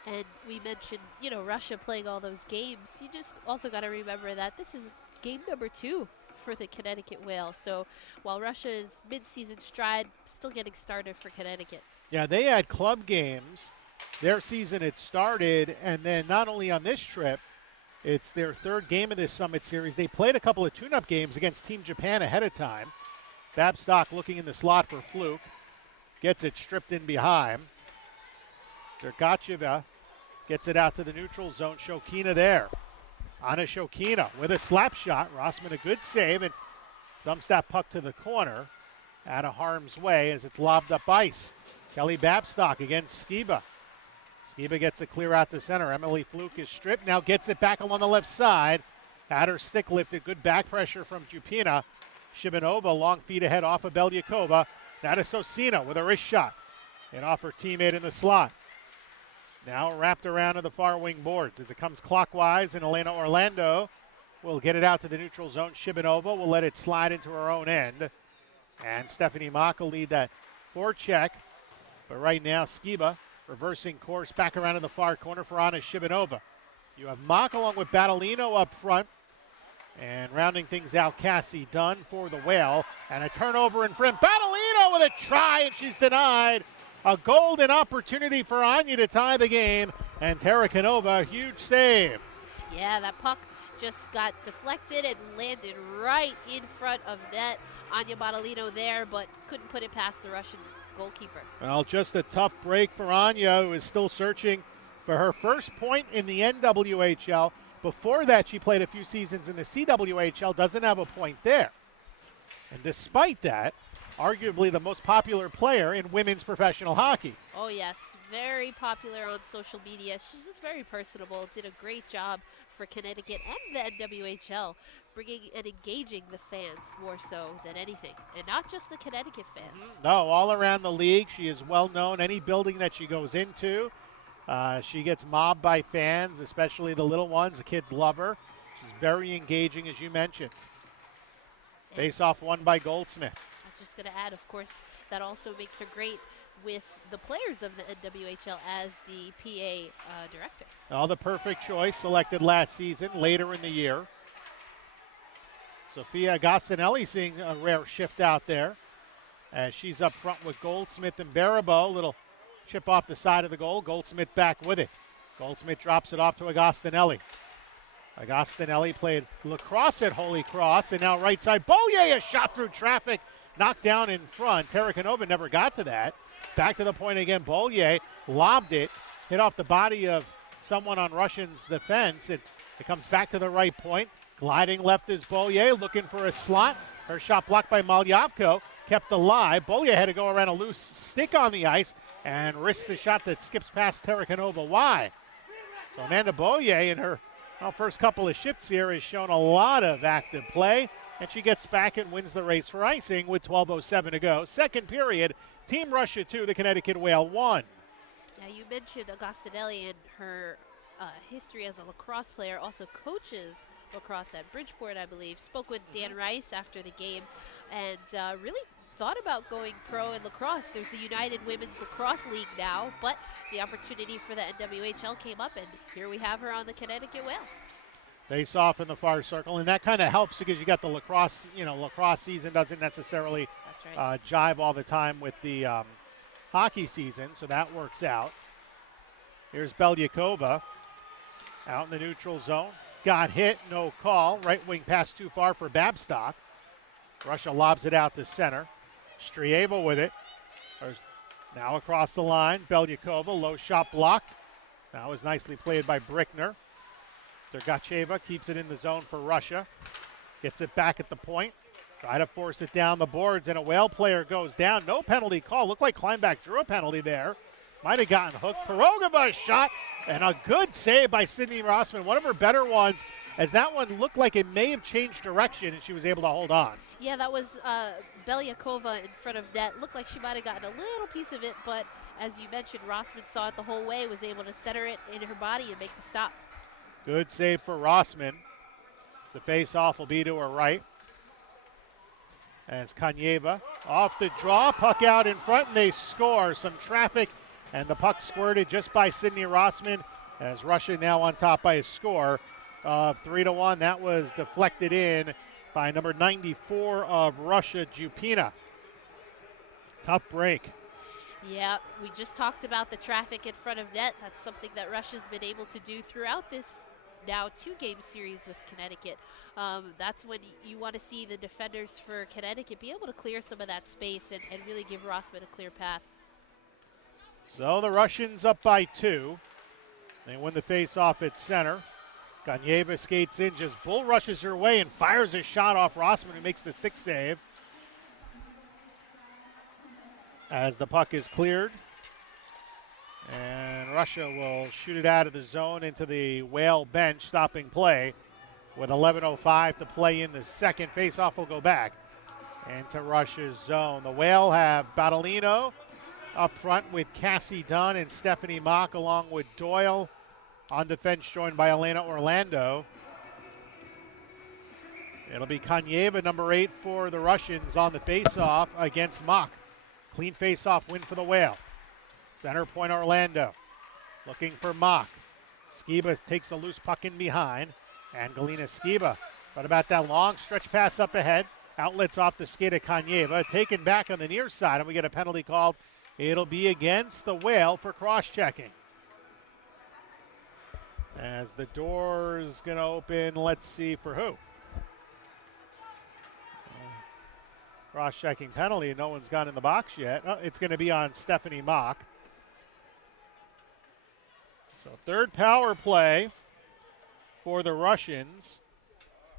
And we mentioned, Russia playing all those games. You just also got to remember that this is game number 2 for the Connecticut Whale. So while Russia's mid-season stride, still getting started for Connecticut. Yeah, they had club games. Their season had started, and then not only on this trip, it's their 3rd game of this Summit Series. They played a couple of tune-up games against Team Japan ahead of time. Babstock looking in the slot for Fluke. Gets it stripped in behind. Derkacheva gets it out to the neutral zone. Shokina there. Anna Shokina with a slap shot. Rossman a good save and dumps that puck to the corner out of harm's way as it's lobbed up ice. Kelly Babstock against Skiba. Skiba gets it clear out to center. Emily Fluke is stripped. Now gets it back along the left side. Had her stick lifted. Good back pressure from Jupina. Shibanova, long feet ahead off of Belyakova. Now to Sosina with a wrist shot. And off her teammate in the slot. Now wrapped around to the far wing boards as it comes clockwise, and Elena Orlando will get it out to the neutral zone. Shibanova will let it slide into her own end. And Stephanie Mock will lead that forecheck. But right now, Skiba Reversing course back around to the far corner for Anna Shibanova. You have Mock along with Battolino up front. And rounding things out, Cassie Dunn for the Whale. And a turnover in front. Battolino with a try, and she's denied. A golden opportunity for Anya to tie the game. And Tarakanova, huge save. Yeah, that puck just got deflected and landed right in front of net. Anya Battolino there, but couldn't put it past the Russian goalkeeper. Well, just a tough break for Anya, who is still searching for her first point in the NWHL. Before that, she played a few seasons in the CWHL, doesn't have a point there. And despite that, arguably the most popular player in women's professional hockey. Oh yes, very popular on social media. She's just very personable, did a great job for Connecticut and the NWHL, bringing and engaging the fans more so than anything. And not just the Connecticut fans. No, all around the league. She is well known. Any building that she goes into, she gets mobbed by fans, especially the little ones. The kids love her. She's very engaging, as you mentioned. Face-off won by Goldsmith. I'm just going to add, of course, that also makes her great with the players of the NWHL as the PA director. Oh, the perfect choice selected last season, later in the year. Sophia Agostinelli seeing a rare shift out there as she's up front with Goldsmith and Barabo. Little chip off the side of the goal. Goldsmith back with it. Goldsmith drops it off to Agostinelli. Agostinelli played lacrosse at Holy Cross, and now right side. Bollier, a shot through traffic, knocked down in front. Tarakanova never got to that. Back to the point again. Bollier lobbed it, hit off the body of someone on Russian's defense. It comes back to the right point. Gliding left is Bollier, looking for a slot. Her shot blocked by Malyavko, kept alive. Bollier had to go around a loose stick on the ice and risks the shot that skips past Tarakanova wide. So Amanda Bollier in her first couple of shifts here has shown a lot of active play, and she gets back and wins the race for icing with 12:07 to go. Second period, Team Russia 2, the Connecticut Whale 1. Now you mentioned Agostinelli and her history as a lacrosse player, also coaches lacrosse at Bridgeport, I believe. Spoke with Dan Rice after the game and really thought about going pro in lacrosse. There's the United Women's Lacrosse League now, but the opportunity for the NWHL came up, and here we have her on the Connecticut Whale. Face off in the far circle, and that kind of helps because you got the lacrosse, lacrosse season doesn't necessarily jive all the time with the hockey season, so that works out. Here's Belyakova out in the neutral zone. Got hit, no call. Right wing pass too far for Babstock. Russia lobs it out to center. Strieva with it. Now across the line. Belyakova, low shot blocked. That was nicely played by Brickner. Dergacheva keeps it in the zone for Russia. Gets it back at the point. Try to force it down the boards, and a Whale player goes down. No penalty call. Looked like Kleinbach drew a penalty there. Might have gotten hooked. Pirogova's shot, and a good save by Sydney Rossman. One of her better ones, as that one looked like it may have changed direction, and she was able to hold on. Yeah, that was Belyakova in front of net. Looked like she might have gotten a little piece of it, but as you mentioned, Rossman saw it the whole way, was able to center it in her body and make the stop. Good save for Rossman. The face-off will be to her right. As Kanyeva off the draw, puck out in front, and they score. Some traffic, and the puck squirted just by Sydney Rossman, as Russia now on top by a score of 3-1. That was deflected in by number 94 of Russia, Jupina. Tough break. Yeah, we just talked about the traffic in front of net. That's something that Russia's been able to do throughout this now 2-game series with Connecticut. That's when you want to see the defenders for Connecticut be able to clear some of that space and really give Rossman a clear path. So the Russians up by 2. They win the face-off at center. Ganyeva skates in, just bull rushes her way and fires a shot off Rossman, who makes the stick save. As the puck is cleared. And Russia will shoot it out of the zone into the Whale bench, stopping play with 11:05 to play in the second. Face-off will go back into Russia's zone. The Whale have Battolino up front with Cassie Dunn and Stephanie Mock, along with Doyle on defense, joined by Elena Orlando. It'll be Kanyeva, number 8 for the Russians, on the face-off against Mock. Clean face-off win for the Whale. Center point Orlando. Looking for Mock. Skiba takes a loose puck in behind. Angelina Skiba. What about that long stretch pass up ahead? Outlets off the skate of Kanyeva. Taken back on the near side, and we get a penalty called. It'll be against the Whale for cross-checking. As the door's going to open, let's see for who. Cross-checking penalty. No one's got in the box yet. Oh, it's going to be on Stephanie Mock. So third power play for the Russians.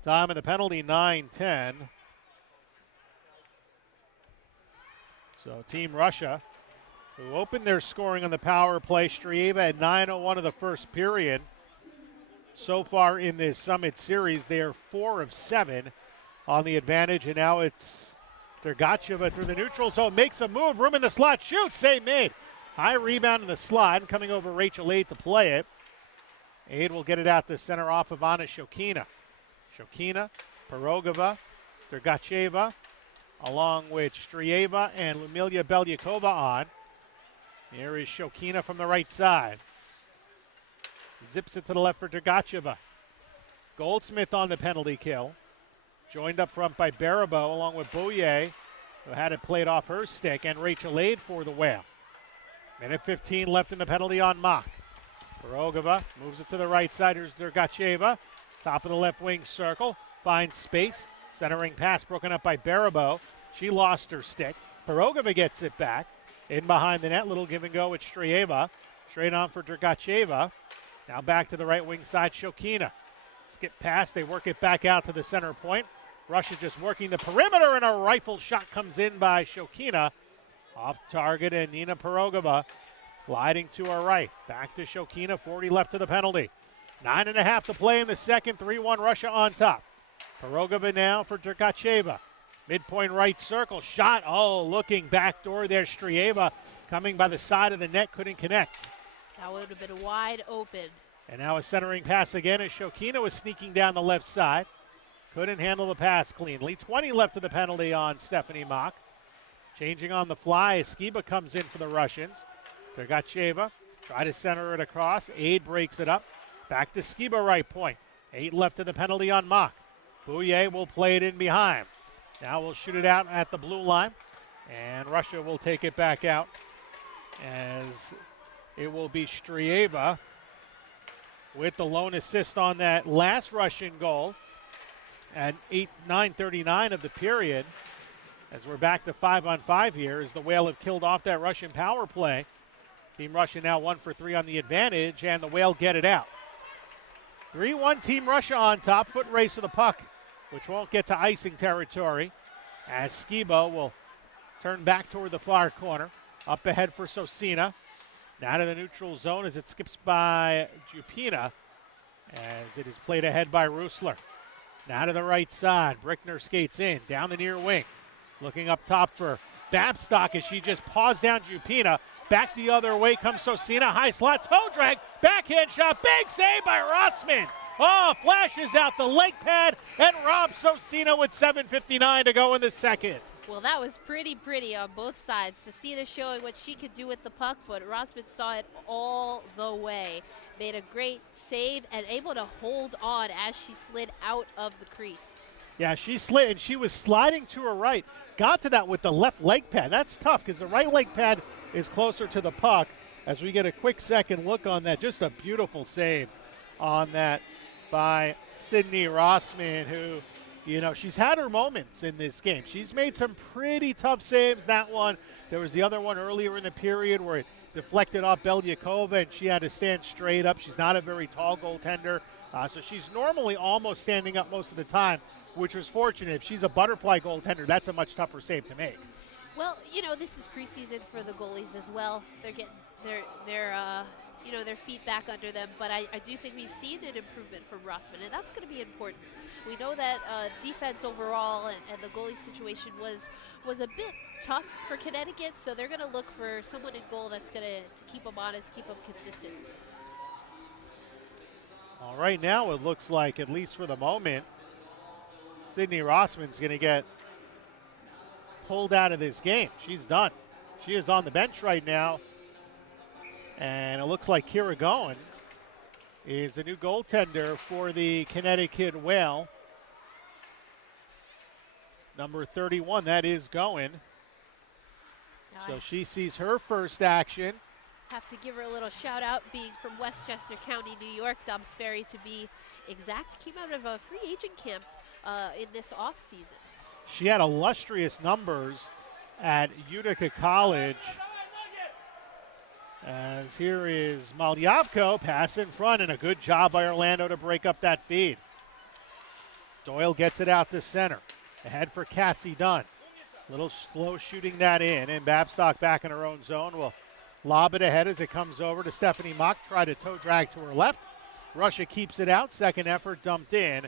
Time of the penalty, 9:10. So Team Russia, who opened their scoring on the power play, Strieva at 9:01 of the first period. So far in this Summit Series, they are 4 of 7 on the advantage, and now it's Dergacheva through the neutral zone, makes a move, room in the slot, shoots, save made. High rebound in the slot, coming over Rachel Aid to play it. Aid will get it out to center off of Anna Shokina. Shokina, Pirogova, Dergacheva, along with Strieva and Lumilia Belyakova on. Here is Shokina from the right side. Zips it to the left for Dergacheva. Goldsmith on the penalty kill. Joined up front by Barabo along with Bouye, who had it played off her stick, and Rachel Aid for the Whale. Minute 15 left in the penalty on Mock. Pirogova moves it to the right side. Here's Dergacheva. Top of the left wing circle. Finds space. Centering pass broken up by Barabo. She lost her stick. Pirogova gets it back. In behind the net. Little give and go with Strieva. Straight on for Dergacheva. Now back to the right wing side. Shokina. Skip pass. They work it back out to the center point. Russia just working the perimeter, and a rifle shot comes in by Shokina. Off target, and Nina Pirogova gliding to her right. Back to Shokina, 40 left to the penalty. 9.5 to play in the second, 3-1 Russia on top. Pirogova now for Dergacheva. Midpoint right circle, shot, looking backdoor there. Strieva coming by the side of the net, couldn't connect. That would have been wide open. And now a centering pass again as Shokina was sneaking down the left side. Couldn't handle the pass cleanly. 20 left to the penalty on Stephanie Mock. Changing on the fly as Skiba comes in for the Russians. Dergacheva try to center it across. Aid breaks it up. Back to Skiba right point. 8 left to the penalty on Mock. Bouye will play it in behind. Now we'll shoot it out at the blue line. And Russia will take it back out as it will be Strieva with the lone assist on that last Russian goal at 9:39 of the period. As we're back to 5-on-5 here, as the Whale have killed off that Russian power play. Team Russia now 1 for 3 on the advantage, and the Whale get it out. 3-1 Team Russia on top. Foot race for the puck, which won't get to icing territory, as Skiba will turn back toward the far corner. Up ahead for Sosina. Now to the neutral zone as it skips by Jupina, as it is played ahead by Rusler. Now to the right side. Brickner skates in, down the near wing. Looking up top for Babstock as she just paws down Jupina. Back the other way comes Sosina. High slot, toe drag, backhand shot. Big save by Rossman. Flashes out the leg pad and robs Sosina with 7:59 to go in the second. Well, that was pretty on both sides. Sosina showing what she could do with the puck, but Rossman saw it all the way. Made a great save and able to hold on as she slid out of the crease. Yeah, she slid, and she was sliding to her right. Got to that with the left leg pad. That's tough because the right leg pad is closer to the puck. As we get a quick second look on that, just a beautiful save on that by Sydney Rossman, who, she's had her moments in this game. She's made some pretty tough saves. That one, there was the other one earlier in the period where it deflected off Belyakova, and she had to stand straight up. She's not a very tall goaltender, so she's normally almost standing up most of the time, which was fortunate. If she's a butterfly goaltender, that's a much tougher save to make. Well, this is preseason for the goalies as well. They're getting their feet back under them, but I do think we've seen an improvement from Rossman, and that's going to be important. We know that defense overall and the goalie situation was a bit tough for Connecticut, so they're going to look for someone in goal that's going to keep them honest, keep them consistent. All right, now it looks like, at least for the moment, Sydney Rossman's going to get pulled out of this game. She's done. She is on the bench right now And it looks like Kira Goen is a new goaltender for the Connecticut Whale. Number 31, that is Goen. So she sees her first action. Have to give her a little shout out, being from Westchester County, New York, Dobbs Ferry to be exact. Came out of a free agent camp in this off season. She had illustrious numbers at Utica College. As here is Malyavko, pass in front, and a good job by Orlando to break up that feed. Doyle gets it out to center. Ahead for Cassie Dunn. Little slow shooting that in, and Babstock back in her own zone will lob it ahead as it comes over to Stephanie Mock. Try to toe drag to her left. Russia keeps it out. Second effort dumped in,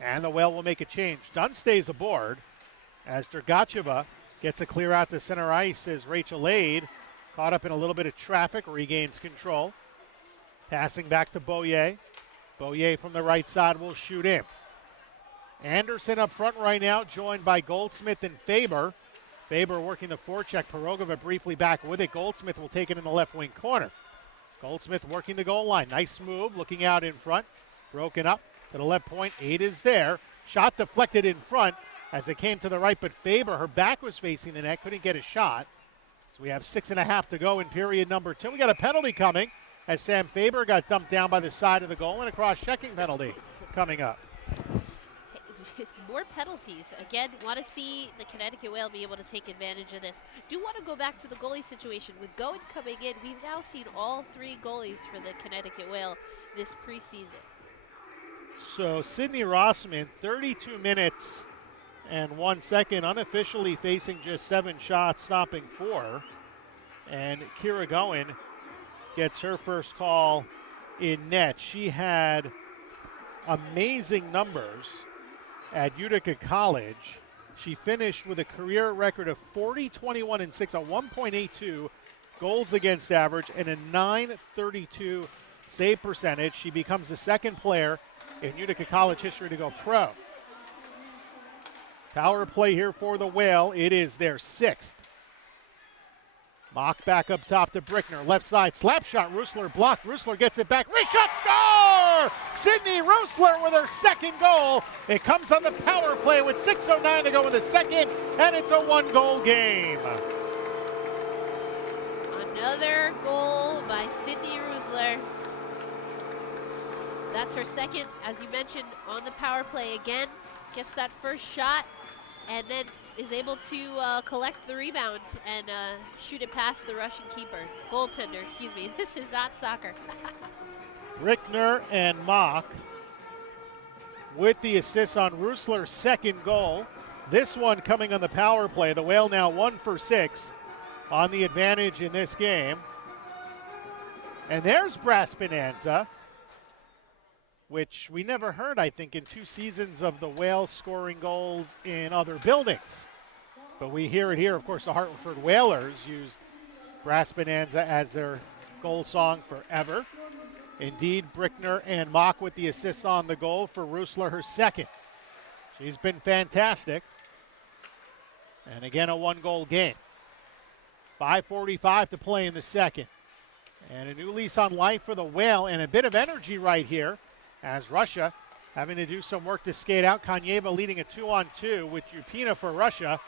and the Whale will make a change. Dunn stays aboard as Dragacheva gets a clear out to center ice as Rachel Aid, caught up in a little bit of traffic, regains control. Passing back to Boyer. Boyer from the right side will shoot in. Anderson up front right now, joined by Goldsmith and Faber. Faber working the forecheck. Pirogova briefly back with it. Goldsmith will take it in the left wing corner. Goldsmith working the goal line. Nice move, looking out in front. Broken up to the left point. Aid is there. Shot deflected in front as it came to the right, but Faber, her back was facing the net, couldn't get a shot. So we have 6.5 to go in period number 2. We got a penalty coming as Sam Faber got dumped down by the side of the goal, and a cross-checking penalty coming up. More penalties. Again, want to see the Connecticut Whale be able to take advantage of this. Do want to go back to the goalie situation. With Goen coming in, we've now seen all 3 goalies for the Connecticut Whale this preseason. So Sydney Rossman, 32 minutes and 1 second, unofficially facing just 7 shots, stopping 4. And Kira Goen gets her first call in net. She had amazing numbers at Utica College. She finished with a career record of 40, 21, and 6, a 1.82 goals against average, and a 932 save percentage. She becomes the second player in Utica College history to go pro. Power play here for the Whale. It is their 6th. Mock back up top to Brickner. Left side slap shot. Rusler blocked. Rusler gets it back. Reshot score! Sydney Rusler with her second goal. It comes on the power play with 6:09 to go in the second, and it's a 1-goal game. Another goal by Sydney Rusler. That's her second, as you mentioned, on the power play again. Gets that first shot, and then is able to collect the rebound and shoot it past the Russian keeper. Goaltender, excuse me. This is not soccer. Brickner and Mock with the assist on Rusler's second goal. This one coming on the power play. The Whale now 1 for 6 on the advantage in this game. And there's Brass Bonanza, which we never heard, I think, in 2 seasons of the Whale scoring goals in other buildings. But we hear it here. Of course, the Hartford Whalers used Brass Bonanza as their goal song forever. Indeed, Brickner and Mock with the assists on the goal for Rusler, her second. She's been fantastic. And again, a 1-goal game. 5:45 to play in the second. And a new lease on life for the Whale, and a bit of energy right here as Russia having to do some work to skate out. Kanyeva leading a 2-on-2 with Yupina for Russia.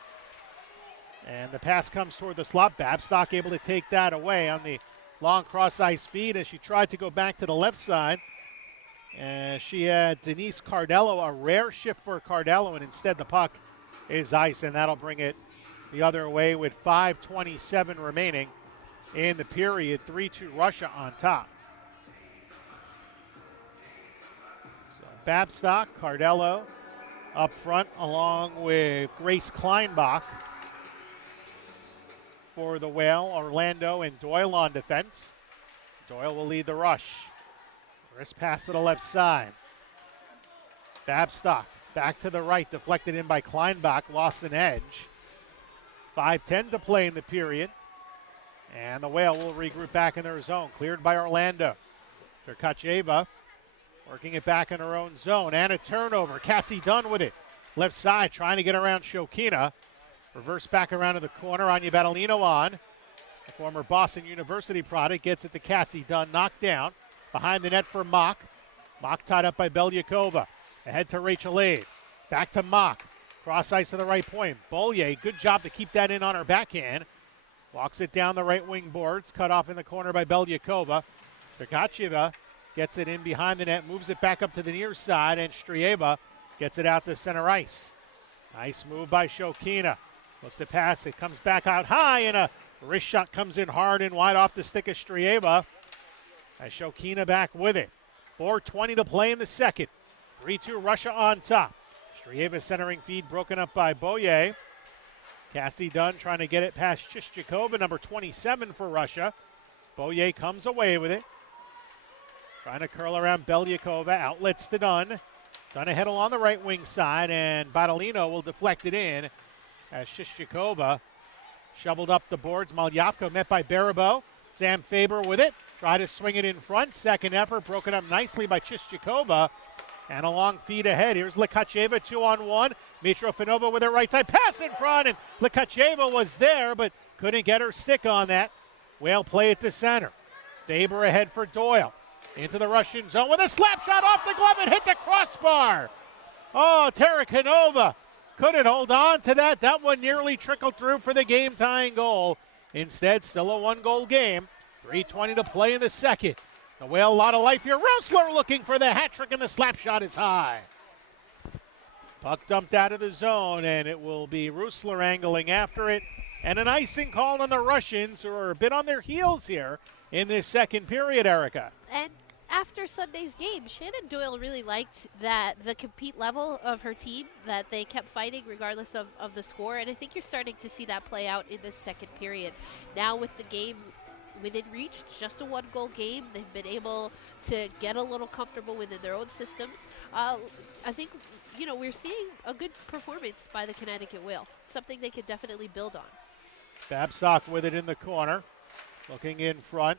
And the pass comes toward the slot. Babstock able to take that away on the long cross-ice feed as she tried to go back to the left side. She had Denise Cardello, a rare shift for Cardello, and instead the puck is ice, and that'll bring it the other way with 5:27 remaining in the period. 3-2 Russia on top. So Babstock, Cardello up front along with Grace Kleinbach for the Whale. Orlando and Doyle on defense. Doyle will lead the rush. Wrist pass to the left side. Babstock back to the right, deflected in by Kleinbach, lost an edge. 5:10 to play in the period. And the Whale will regroup back in their zone. Cleared by Orlando. Terkacheva working it back in her own zone. And a turnover. Cassie Dunn with it. Left side trying to get around Shokina. Reverse back around to the corner. Anya Battolino on. The former Boston University product gets it to Cassie Dunn, knocked down. Behind the net for Mock. Mock tied up by Belyakova. Ahead to Rachel Aid. Back to Mock. Cross ice to the right point. Bollier, good job to keep that in on her backhand. Walks it down the right wing boards. Cut off in the corner by Belyakova. Dragachev gets it in behind the net. Moves it back up to the near side. And Strieva gets it out to center ice. Nice move by Shokina. Look to pass. It comes back out high. And a wrist shot comes in hard and wide off the stick of Strieva. As Shokina back with it. 4:20 to play in the second. 3-2 Russia on top. Strieva centering feed broken up by Boyer. Cassie Dunn trying to get it past Shishchikova, number 27 for Russia. Boyer comes away with it. Trying to curl around Belyakova. Outlets to Dunn. Dunn ahead along the right wing side, and Badalino will deflect it in as Shishchikova shoveled up the boards. Malyavko met by Baribeau. Sam Faber with it. Try to swing it in front. Second effort broken up nicely by Shishchikova. And a long feed ahead. Here's Lekacheva 2-on-1. Mitrofanova with her right side pass in front. And Lekacheva was there, but couldn't get her stick on that. Whale play at the center. Faber ahead for Doyle. Into the Russian zone with a slap shot off the glove and hit the crossbar. Oh, Tarakanova couldn't hold on to that. That one nearly trickled through for the game-tying goal. Instead, still a one-goal game. 3:20 to play in the second. The Whale, a lot of life here. Roessler looking for the hat trick, and the slap shot is high. Puck dumped out of the zone, and it will be Roessler angling after it. And an icing call on the Russians, who are a bit on their heels here in this second period, Erica. And after Sunday's game, Shannon Doyle really liked that the compete level of her team, that they kept fighting regardless of the score. And I think you're starting to see that play out in this second period. Now with the game within reach, just a one-goal game, they've been able to get a little comfortable within their own systems. I think, we're seeing a good performance by the Connecticut Whale, something they could definitely build on. Babstock with it in the corner, looking in front.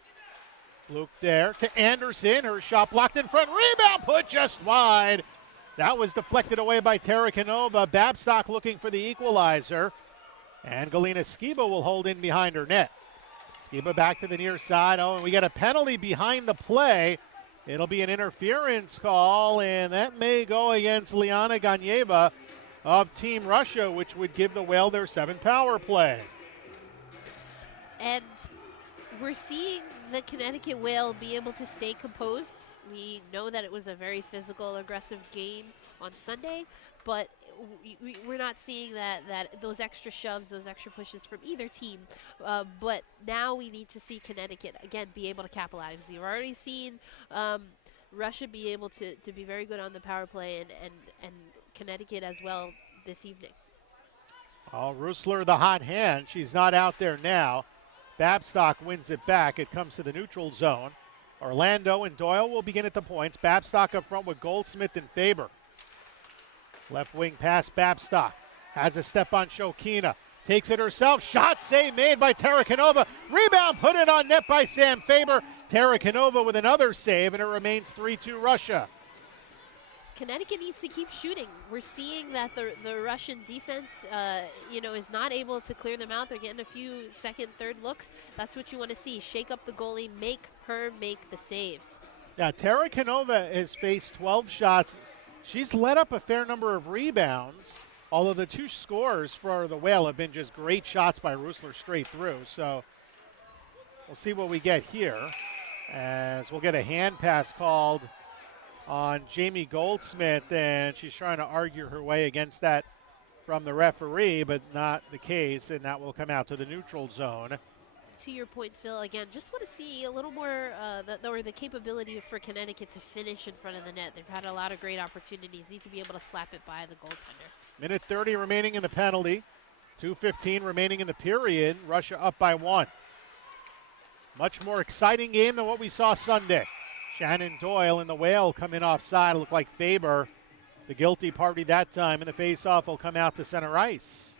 Fluke there to Anderson, her shot blocked in front, rebound put just wide. That was deflected away by Tarakanova. Babstock looking for the equalizer, and Galina Skiba will hold in behind her net. Skiba back to the near side. Oh, and we got a penalty behind the play. It'll be an interference call, and that may go against Liana Ganyeva of Team Russia, which would give the Whale their 7th power play. And we're seeing the Connecticut Whale be able to stay composed. We know that it was a very physical, aggressive game on Sunday, but we're not seeing that those extra shoves, those extra pushes from either team. But now we need to see Connecticut, again, be able to capitalize. We've already seen Russia be able to be very good on the power play, and Connecticut as well this evening. Oh, Roessler, the hot hand. She's not out there now. Babstock wins it back. It comes to the neutral zone. Orlando and Doyle will begin at the points. Babstock up front with Goldsmith and Faber. Left wing pass, Babstock. Has a step on Shokina. Takes it herself. Shot save made by Tarakanova. Rebound put it on net by Sam Faber. Tarakanova with another save, and it remains 3-2 Russia. Connecticut needs to keep shooting. We're seeing that the Russian defense, is not able to clear them out. They're getting a few second, third looks. That's what you want to see. Shake up the goalie, make her make the saves. Yeah, Tarakanova has faced 12 shots. She's let up a fair number of rebounds, although the 2 scores for the Whale have been just great shots by Roessler straight through. So we'll see what we get here, as we'll get a hand pass called on Jamie Goldsmith, and she's trying to argue her way against that from the referee, but not the case, and that will come out to the neutral zone. To your point, Phil, again, just want to see a little more the capability for Connecticut to finish in front of the net. They've had a lot of great opportunities. Need to be able to slap it by the goaltender. Minute 30 remaining in the penalty. 2:15 remaining in the period. Russia up by 1. Much more exciting game than what we saw Sunday. Shannon Doyle and the Whale come in offside. Look like Faber, the guilty party that time, and the face-off will come out to center ice.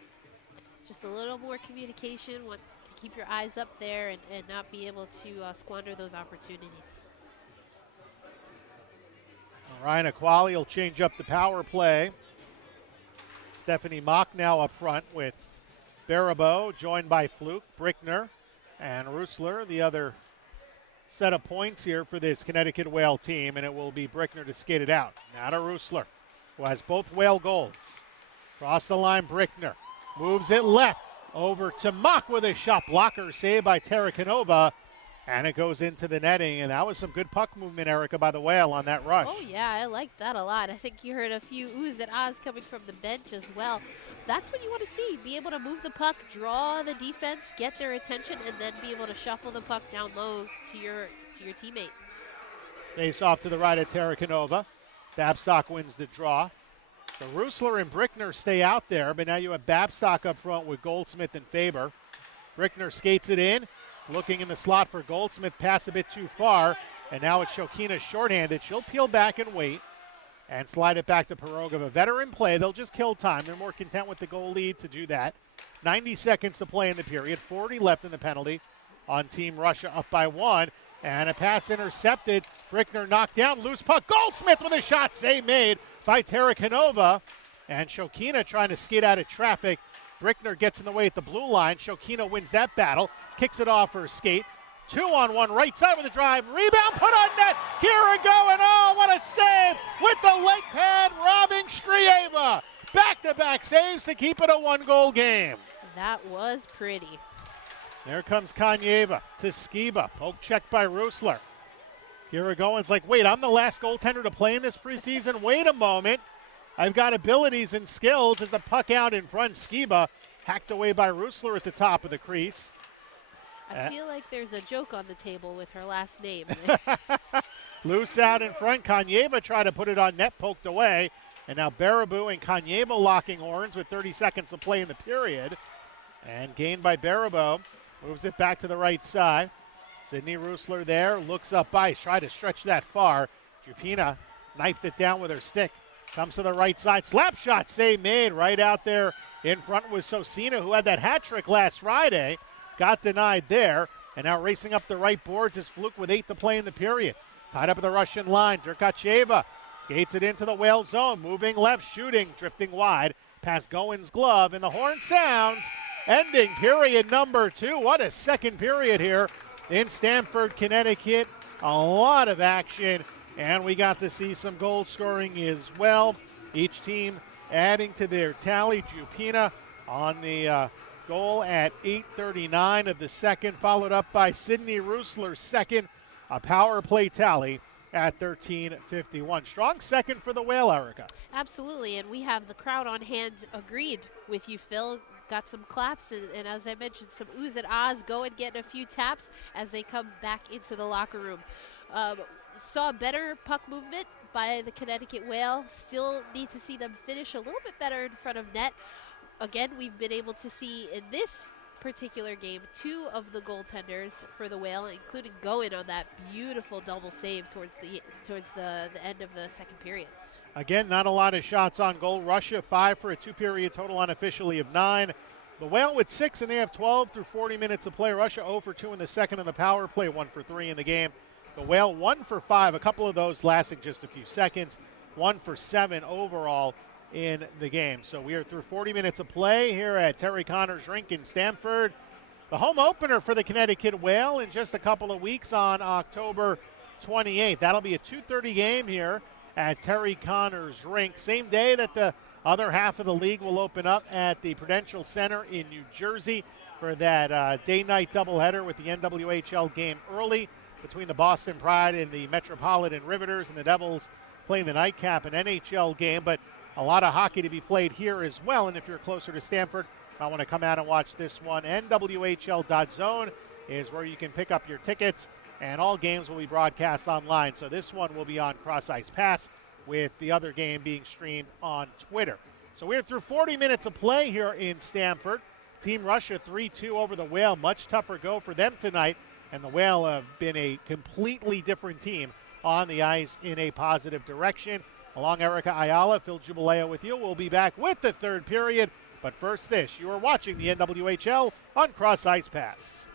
Just a little more communication. Want to keep your eyes up there and not be able to squander those opportunities. Ryan Aquali will change up the power play. Stephanie Mock now up front with Baribeau, joined by Fluke, Brickner, And Rusler, the other set of points here for this Connecticut Whale team, and it will be Brickner to skate it out. Now to Rusler, who has both Whale goals. Cross the line, Brickner moves it left over to Mock with a shot blocker, saved by Tarakanova, and it goes into the netting. And that was some good puck movement, Erica, by the Whale on that rush. Oh yeah, I like that a lot. I think you heard a few oohs and ahs coming from the bench as well. That's what you want to see, be able to move the puck, draw the defense, get their attention, and then be able to shuffle the puck down low to your teammate. Face off to the right of Tarakanova. Babstock wins the draw. So Rusler and Brickner stay out there, but now you have Babstock up front with Goldsmith and Faber. Brickner skates it in, looking in the slot for Goldsmith, pass a bit too far, and now it's Shokina shorthanded. She'll peel back and wait and slide it back to Pirogov. A veteran play, they'll just kill time. They're more content with the goal lead to do that. 90 seconds to play in the period, 40 left in the penalty on Team Russia, up by 1. And a pass intercepted. Brickner knocked down, loose puck. Goldsmith with a shot, save made by Tarakanova. And Shokina trying to skate out of traffic. Brickner gets in the way at the blue line. Shokina wins that battle, kicks it off her skate. 2-on-1 right side with a drive. Rebound put on net. Kira going. Oh, what a save with the leg pad, robbing Strieva. Back-to-back saves to keep it a 1-goal game. That was pretty. There comes Kanyeva to Skiba. Poke checked by Rusler. Kirigoyen's like, wait, I'm the last goaltender to play in this preseason? Wait a moment. I've got abilities and skills. As a puck out in front, Skiba hacked away by Rusler at the top of the crease. I feel like there's a joke on the table with her last name. Loose out in front. Kanyeva tried to put it on net, poked away. And now Baraboo and Kanyeva locking horns with 30 seconds to play in the period. And gained by Baraboo. Moves it back to the right side. Sydney Rusler there, looks up ice, tried to stretch that far. Jupina knifed it down with her stick. Comes to the right side, slap shot, save made right out there in front was Sosina, who had that hat trick last Friday. Got denied there, and now racing up the right boards is Fluke with 8 to play in the period. Tied up at the Russian line, Derkacheva skates it into the Whale zone, moving left, shooting, drifting wide, past Gowen's glove, and the horn sounds. Ending period number 2. What a second period here in Stamford, Connecticut. A lot of action, and we got to see some goal scoring as well. Each team adding to their tally. Jupina on the goal at 8:39 of the second, followed up by Sydney Rusler's second, a power play tally at 13:51. Strong second for the Whale, Erica. Absolutely, and we have the crowd on hand agreed with you, Phil. Got some claps, and as I mentioned, some oohs and ahs, go and get a few taps as they come back into the locker room. Saw better puck movement by the Connecticut Whale. Still need to see them finish a little bit better in front of net. Again, we've been able to see in this particular game 2 of the goaltenders for the Whale, including Gowen on that beautiful double save towards the end of the second period. Again, not a lot of shots on goal. Russia 5 for a 2-period total unofficially of 9. The Whale with 6, and they have 12 through 40 minutes of play. Russia 0 for 2 in the second in the power play, 1 for 3 in the game. The Whale 1 for 5, a couple of those lasting just a few seconds. 1 for 7 overall in the game. So we are through 40 minutes of play here at Terry Connors Rink in Stamford. The home opener for the Connecticut Whale in just a couple of weeks on October 28th. That'll be a 2:30 game here at Terry Connors Rink. Same day that the other half of the league will open up at the Prudential Center in New Jersey for that day-night doubleheader with the NWHL game early between the Boston Pride and the Metropolitan Riveters, and the Devils playing the nightcap, an NHL game. But a lot of hockey to be played here as well, and if you're closer to Stamford, I want to come out and watch this one. NWHL.zone is where you can pick up your tickets, and all games will be broadcast online. So this one will be on Cross Ice Pass, with the other game being streamed on Twitter. So we're through 40 minutes of play here in Stamford. Team Russia 3-2 over the Whale. Much tougher go for them tonight, and the Whale have been a completely different team on the ice in a positive direction. Along Erica Ayala, Phil Jubileo with you. We'll be back with the third period. But first this, you are watching the NWHL on Cross Ice Pass.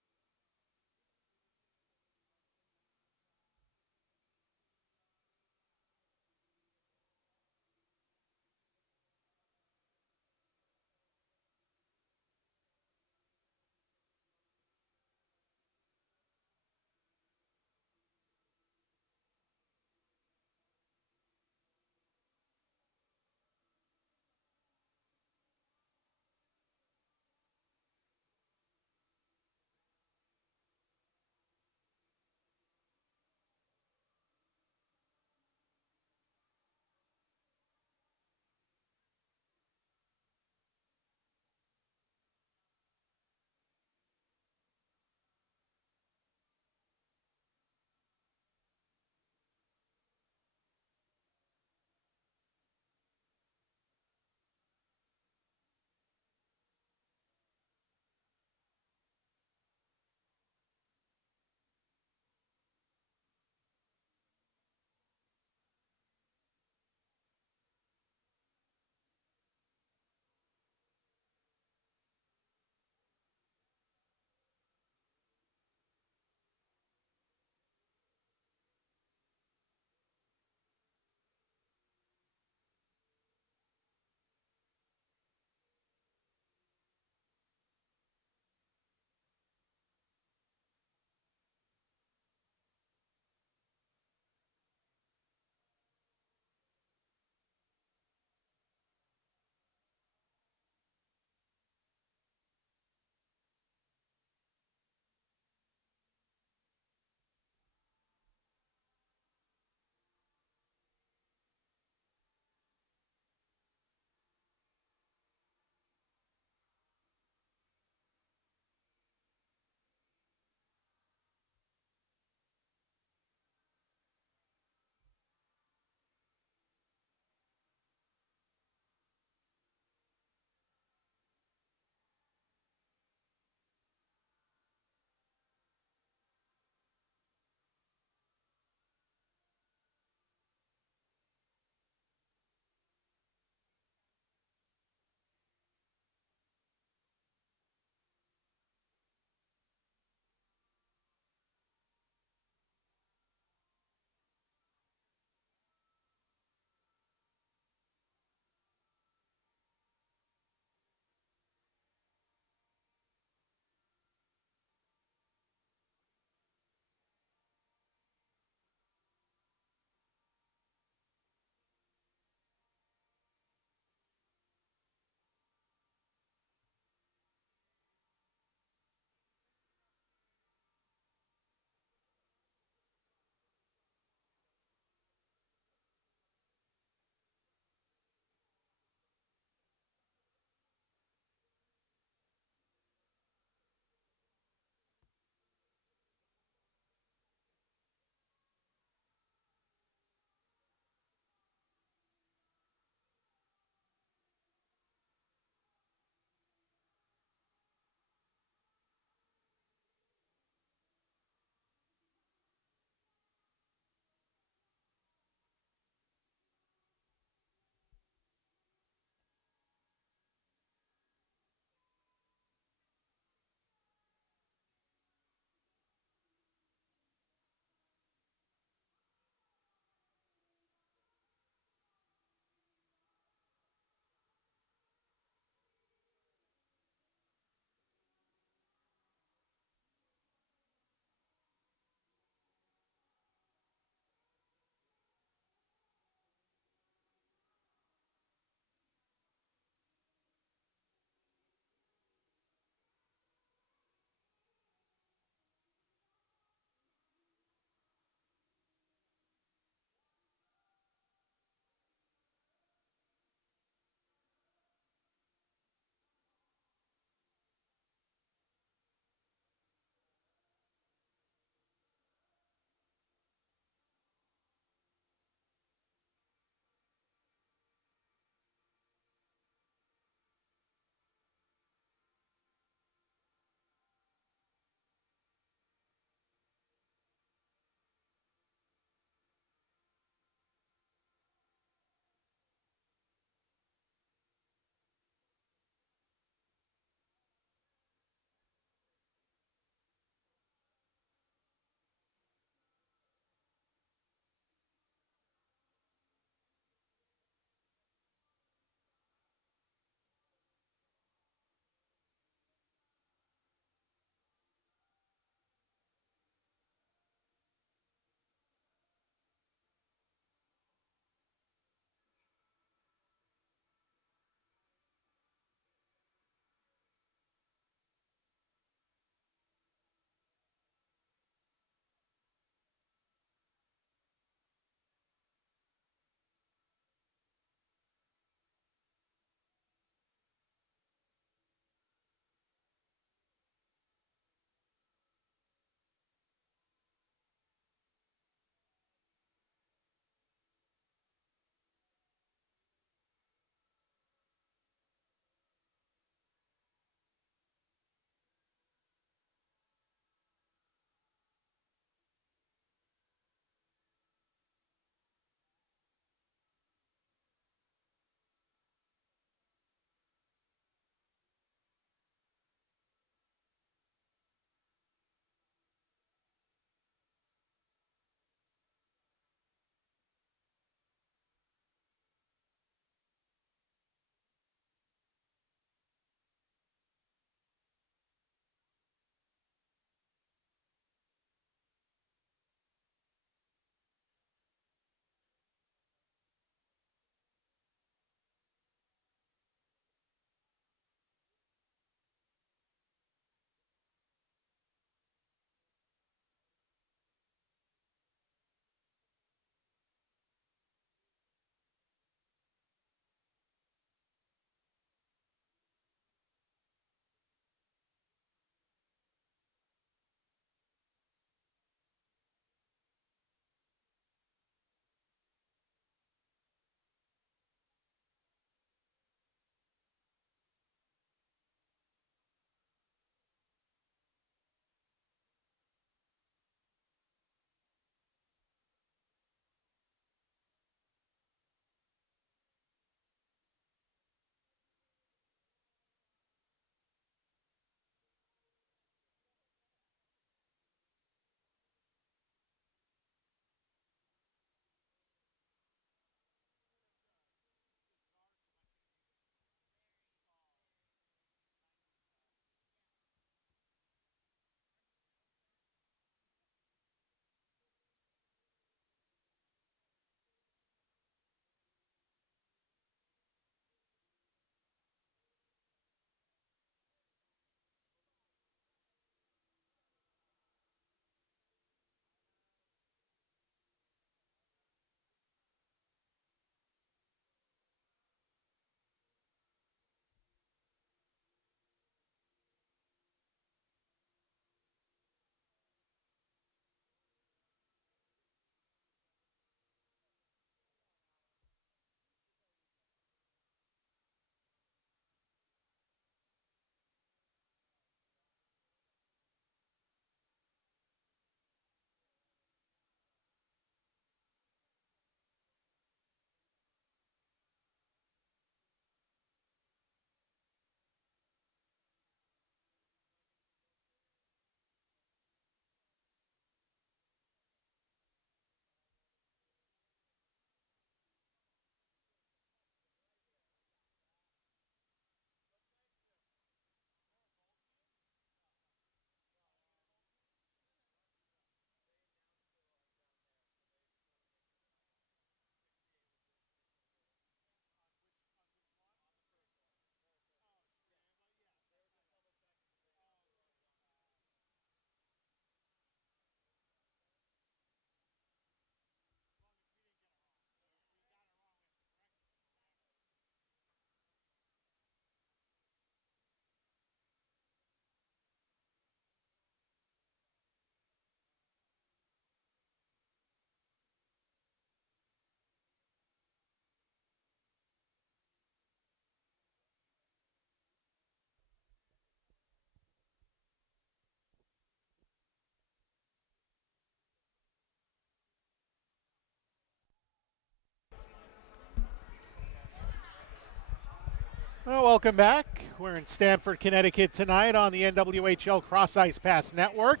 welcome back. We're in Stamford, Connecticut tonight on the NWHL Cross Ice Pass Network.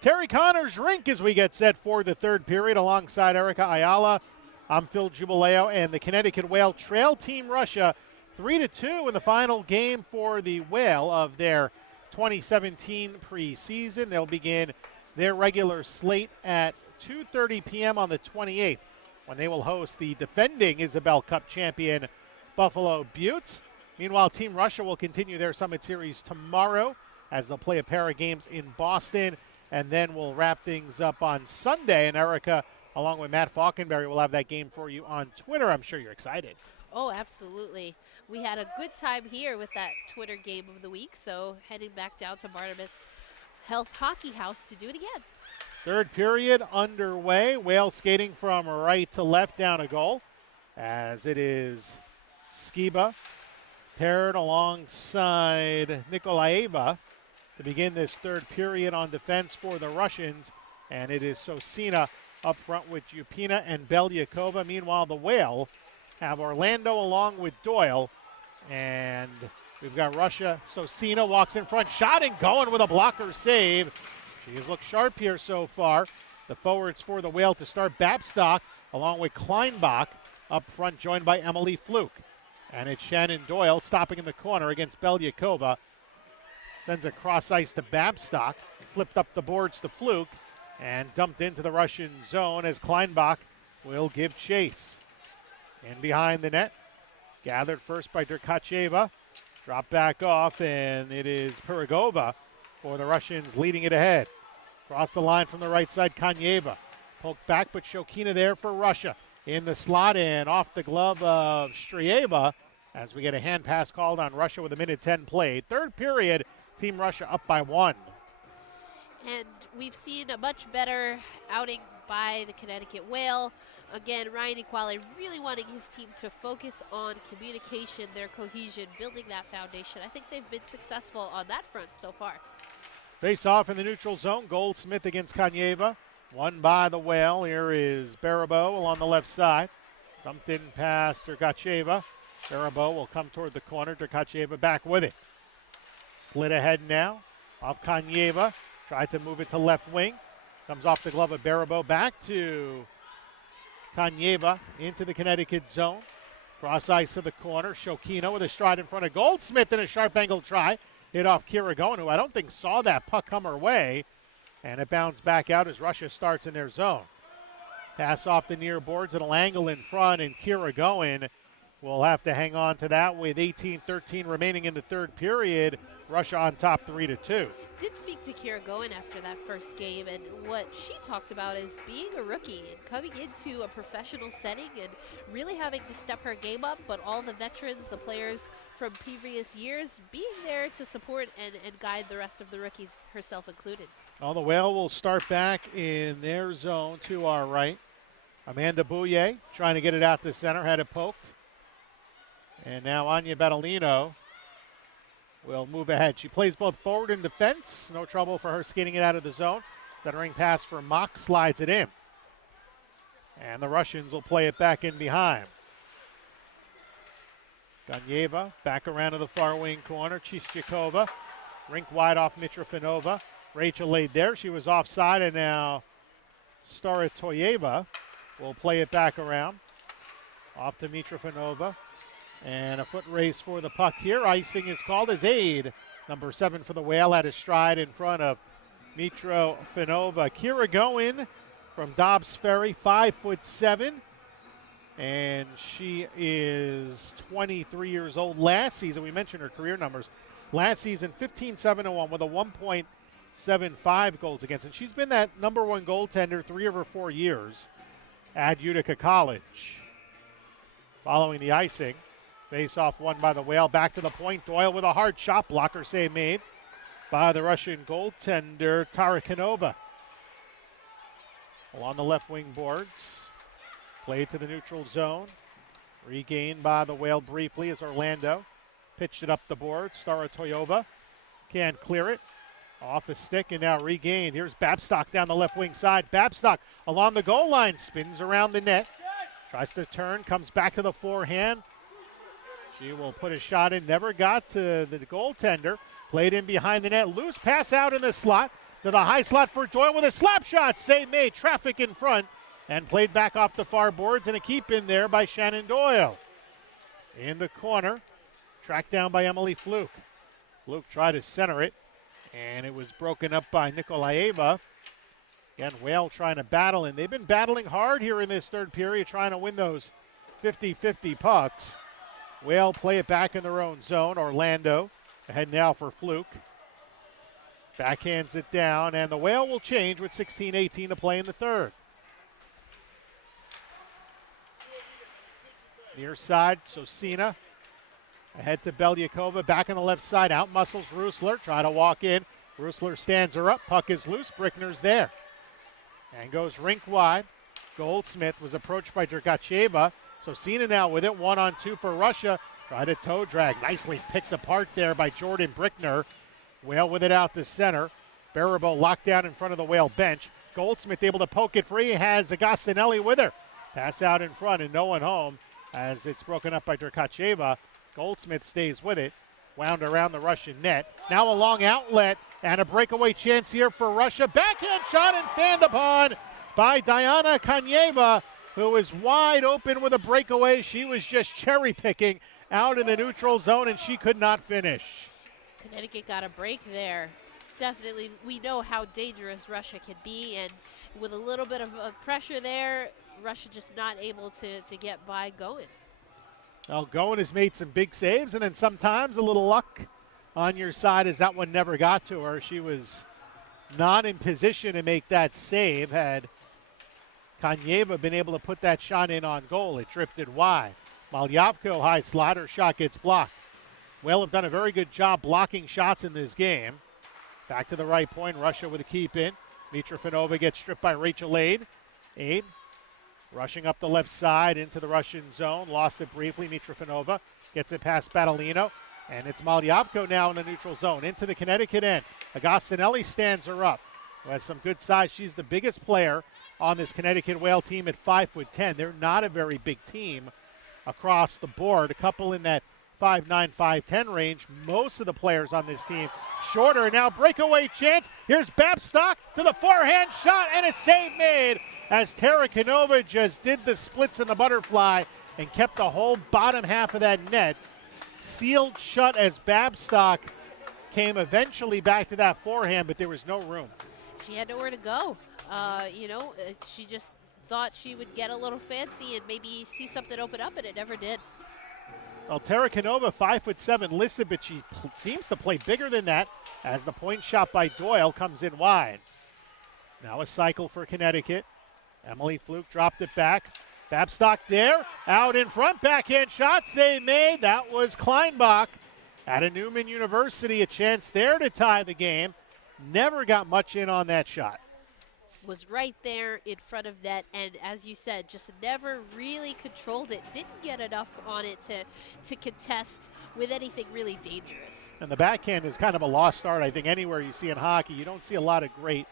Terry Connors rink as we get set for the third period alongside Erica Ayala. I'm Phil Jubileo, and the Connecticut Whale trail Team Russia 3-2 in the final game for the Whale of their 2017 preseason. They'll begin their regular slate at 2:30 p.m. on the 28th when they will host the defending Isabel Cup champion Buffalo Buttes. Meanwhile, Team Russia will continue their Summit Series tomorrow as they'll play a pair of games in Boston, and then we'll wrap things up on Sunday. And Erica, along with Matt Falkenberry, will have that game for you on Twitter. I'm sure you're excited. Oh, absolutely. We had a good time here with that Twitter game of the week, so heading back down to Barnabas Health Hockey House to do it again. Third period underway. Wales skating from right to left down a goal, as it is Skiba paired alongside Nikolaeva to begin this third period on defense for the Russians, and it is Sosina up front with Jupina and Belyakova. Meanwhile, the Whale have Orlando along with Doyle, and we've got Russia. Sosina walks in front, shot and going with a blocker save. She has looked sharp here so far. The forwards for the Whale to start: Babstock along with Kleinbach up front, joined by Emily Fluke. And it's Shannon Doyle stopping in the corner against Belyakova. Sends a cross ice to Babstock, flipped up the boards to Fluke, and dumped into the Russian zone as Kleinbach will give chase. In behind the net, gathered first by Derkacheva, dropped back off, and it is Pirogova for the Russians leading it ahead. Across the line from the right side, Kanyeva. Poked back, but Shokina there for Russia. In the slot and off the glove of Strieva as we get a hand pass called on Russia with 1:10 played. Third period, Team Russia up by 1. And we've seen a much better outing by the Connecticut Whale. Again, Ryan Equale really wanting his team to focus on communication, their cohesion, building that foundation. I think they've been successful on that front so far. Face off in the neutral zone. Goldsmith against Kanyeva. Won by the Whale. Here is Barabo along the left side. Dumped in past Derkacheva. Barabo will come toward the corner. Derkacheva back with it. Slid ahead now. Off Kanyeva. Tried to move it to left wing. Comes off the glove of Barabo. Back to Kanyeva into the Connecticut zone. Cross ice to the corner. Shokino with a stride in front of Goldsmith and a sharp angle try. Hit off Kiragoen, who I don't think saw that puck come her way. And it bounced back out as Russia starts in their zone. Pass off the near boards, it'll angle in front, and Kiragoen will have to hang on to that with 18-13 remaining in the third period. Russia on top 3-2. Did speak to Kiragoen after that first game, and what she talked about is being a rookie and coming into a professional setting and really having to step her game up, but all the veterans, the players from previous years, being there to support and guide the rest of the rookies, herself included. Well, the Whale will start back in their zone to our right. Amanda Bouye trying to get it out to center, had it poked. And now Anya Battolino will move ahead. She plays both forward and defense. No trouble for her skating it out of the zone. Centering pass for Mock, slides it in. And the Russians will play it back in behind. Ganyeva back around to the far wing corner. Chistyakova, rink wide off Mitrofanova. Rachel laid there. She was offside, and now Staratoyeva will play it back around. Off to Mitrofanova. And a foot race for the puck here. Icing is called as aid. Number 7 for the Whale at a stride in front of Mitrofanova. Kiragoen from Dobbs Ferry, 5'7". And she is 23 years old. Last season, we mentioned her career numbers. Last season, 15-7-1 with a 1.75 goals against. And she's been that number 1 goaltender 3 of her 4 years at Utica College. Following the icing, face-off won by the Whale. Back to the point. Doyle with a hard shot blocker save made by the Russian goaltender Tarakanova. Along the left wing boards. Played to the neutral zone. Regained by the Whale briefly as Orlando pitched it up the board. Staratoyeva can't clear it. Off a stick and now regained. Here's Babstock down the left wing side. Babstock along the goal line, spins around the net. Tries to turn, comes back to the forehand. She will put a shot in, never got to the goaltender. Played in behind the net, loose pass out in the slot to the high slot for Doyle with a slap shot. Save made, traffic in front, and played back off the far boards, and a keep in there by Shannon Doyle. In the corner, tracked down by Emily Fluke. Fluke tried to center it, and it was broken up by Nikolaeva. Again, Whale trying to battle, and they've been battling hard here in this third period, trying to win those 50-50 pucks. Whale play it back in their own zone. Orlando ahead now for Fluke. Backhands it down, and the Whale will change with 16:18 to play in the third. Near side, Sosina. Ahead to Belyakova, back on the left side, out muscles Rusler, try to walk in. Rusler stands her up, puck is loose, Brickner's there. And goes rink wide. Goldsmith was approached by Dergacheva. Sosina now with it, 1-on-2 for Russia. Try to toe drag, nicely picked apart there by Jordan Brickner. Whale with it out to center. Barabo locked down in front of the Whale bench. Goldsmith able to poke it free, has Agostinelli with her. Pass out in front and no one home as it's broken up by Dergacheva. Goldsmith stays with it, wound around the Russian net. Now a long outlet and a breakaway chance here for Russia. Backhand shot and fanned upon by Diana Kanyeva, who is wide open with a breakaway. She was just cherry picking out in the neutral zone and she could not finish. Connecticut got a break there. Definitely, we know how dangerous Russia can be, and with a little bit of pressure there, Russia just not able to get by going. Well, Goen has made some big saves, and then sometimes a little luck on your side as that one never got to her. She was not in position to make that save. Had Kanyeva been able to put that shot in on goal, it drifted wide. Malyavko high slot, her shot gets blocked. Whale have done a very good job blocking shots in this game. Back to the right point, Russia with a keep in. Mitrofanova gets stripped by Rachel Aid. Aid rushing up the left side into the Russian zone. Lost it briefly. Mitrofanova gets it past Battolino. And it's Malyavko now in the neutral zone. Into the Connecticut end. Agostinelli stands her up. Who has some good size. She's the biggest player on this Connecticut Whale team at 5'10". They're not a very big team across the board. A couple in that 5'9", 5'10" range. Most of the players on this team shorter. Now breakaway chance. Here's Babstock to the forehand shot and a save made as Tara Canova just did the splits and the butterfly and kept the whole bottom half of that net sealed shut as Babstock came eventually back to that forehand, but there was no room. She had nowhere to go. She just thought she would get a little fancy and maybe see something open up, and it never did. Well, Tara Canova, 5'7", listed, but she seems to play bigger than that as the point shot by Doyle comes in wide. Now a cycle for Connecticut. Emily Fluke dropped it back. Babstock there, out in front, backhand shot, save made. That was Kleinbach out of Newman University. A chance there to tie the game. Never got much in on that shot. Was right there in front of net, and as you said, just never really controlled it. Didn't get enough on it to contest with anything really dangerous. And the backhand is kind of a lost art, I think, anywhere you see in hockey. You don't see a lot of great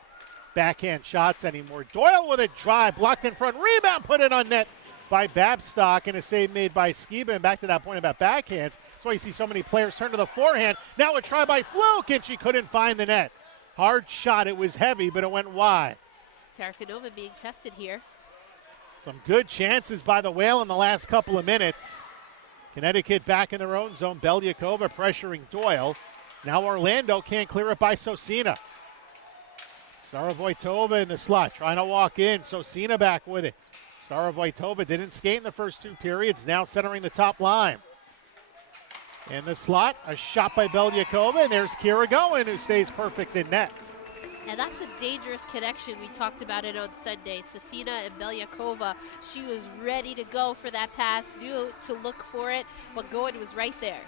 backhand shots anymore. Doyle with a drive, blocked in front, rebound, put it on net by Babstock, and a save made by Skiba. And back to that point about backhands, that's why you see so many players turn to the forehand. Now a try by Fluke, and she couldn't find the net. Hard shot, it was heavy, but it went wide. Tarakanova being tested here. Some good chances by the Whale in the last couple of minutes. Connecticut back in their own zone. Belyakova pressuring Doyle. Now Orlando can't clear it by Sosina. Starovoitova in the slot, trying to walk in. Sosina back with it. Starovoitova didn't skate in the first two periods, now centering the top line. In the slot, a shot by Belyakova, and there's Kira Goen, who stays perfect in net. And that's a dangerous connection. We talked about it on Sunday. Sosina and Belyakova, she was ready to go for that pass, knew to look for it, but Goen was right there.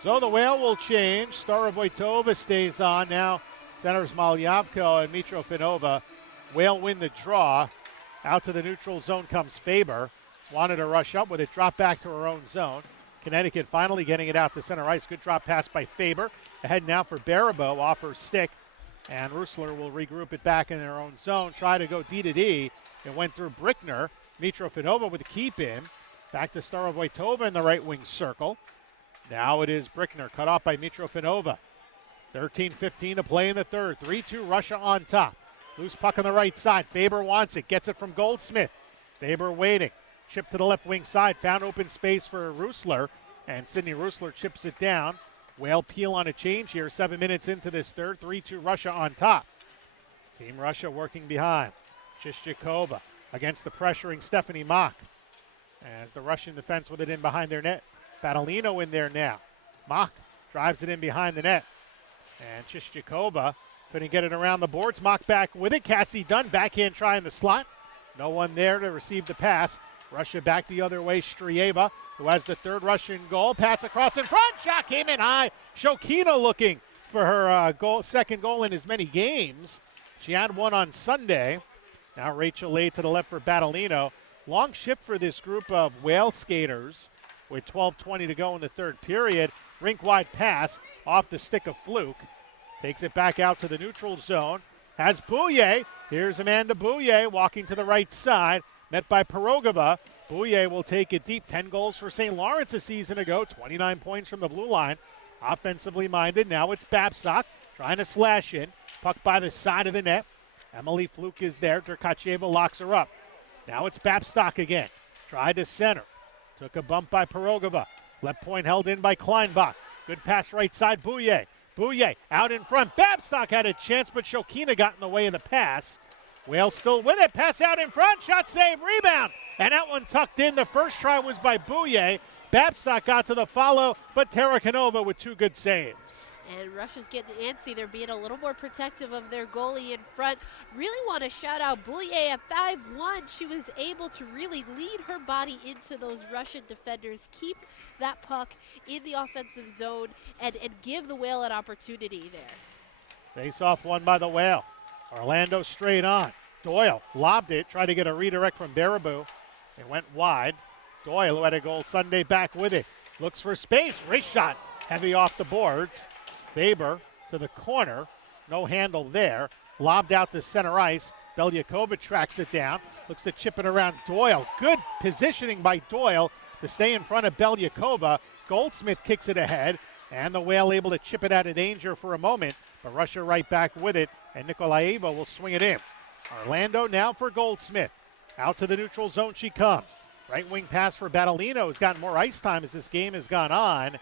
So the Whale will change. Starovoitova stays on. Now centers Malyavko and Mitrofanova. Whale win the draw. Out to the neutral zone comes Faber. Wanted to rush up with it, drop back to her own zone. Connecticut finally getting it out to center ice. Good drop pass by Faber. Ahead now for Barabo off her stick. And Rusler will regroup it back in their own zone. Try to go D to D. It went through Brickner. Mitrofanova with a keep in. Back to Starovoitova in the right wing circle. Now it is Brickner, cut off by Mitrofanova. 13:15 to play in the third. 3-2 Russia on top. Loose puck on the right side. Faber wants it. Gets it from Goldsmith. Faber waiting. Chip to the left wing side. Found open space for Rusler. And Sydney Rusler chips it down. Whale Peel on a change here. 7 minutes into this third. 3-2 Russia on top. Team Russia working behind. Shishjakova against the pressuring Stephanie Mock. As the Russian defense with it in behind their net. Battolino in there now. Mock drives it in behind the net. And Shishjakova couldn't get it around the boards. Mock back with it. Cassie Dunn backhand try in the slot. No one there to receive the pass. Russia back the other way. Strieva, who has the third Russian goal. Pass across in front. Shot came in high. Shokina looking for her second goal in as many games. She had one on Sunday. Now Rachel Lay to the left for Battolino. Long shift for this group of Whale skaters with 12:20 to go in the third period. Rink-wide pass off the stick of Fluke. Takes it back out to the neutral zone. Has Bouye. Here's Amanda Bouye walking to the right side. Met by Pirogova. Bouye will take it deep. 10 goals for St. Lawrence a season ago. 29 points from the blue line. Offensively minded. Now it's Babcock trying to slash in. Puck by the side of the net. Emily Fluke is there. Derkacheva locks her up. Now it's Babcock again. Tried to center. Took a bump by Pirogova. Left point held in by Kleinbach. Good pass right side, Bouye. Bouye out in front. Babcock had a chance, but Shokina got in the way of the pass. Wales still with it. Pass out in front. Shot save. Rebound. And that one tucked in. The first try was by Bouye. Babcock got to the follow, but Tarakanova with two good saves. And Russia's getting antsy. They're being a little more protective of their goalie in front. Really want to shout out Bouye at 5'1". She was able to really lead her body into those Russian defenders, keep that puck in the offensive zone, and give the Whale an opportunity there. Face off won by the Whale. Orlando straight on. Doyle lobbed it, tried to get a redirect from Baraboo. It went wide. Doyle, who had a goal Sunday, back with it. Looks for space. Race shot. Heavy off the boards. Faber to the corner. No handle there. Lobbed out to center ice. Belyakova tracks it down. Looks to chip it around Doyle. Good positioning by Doyle to stay in front of Belyakova. Goldsmith kicks it ahead. And the Whale able to chip it out of danger for a moment. But Russia right back with it. And Nikolaeva will swing it in. Orlando now for Goldsmith. Out to the neutral zone she comes. Right wing pass for Battolino, who's gotten more ice time as this game has gone on.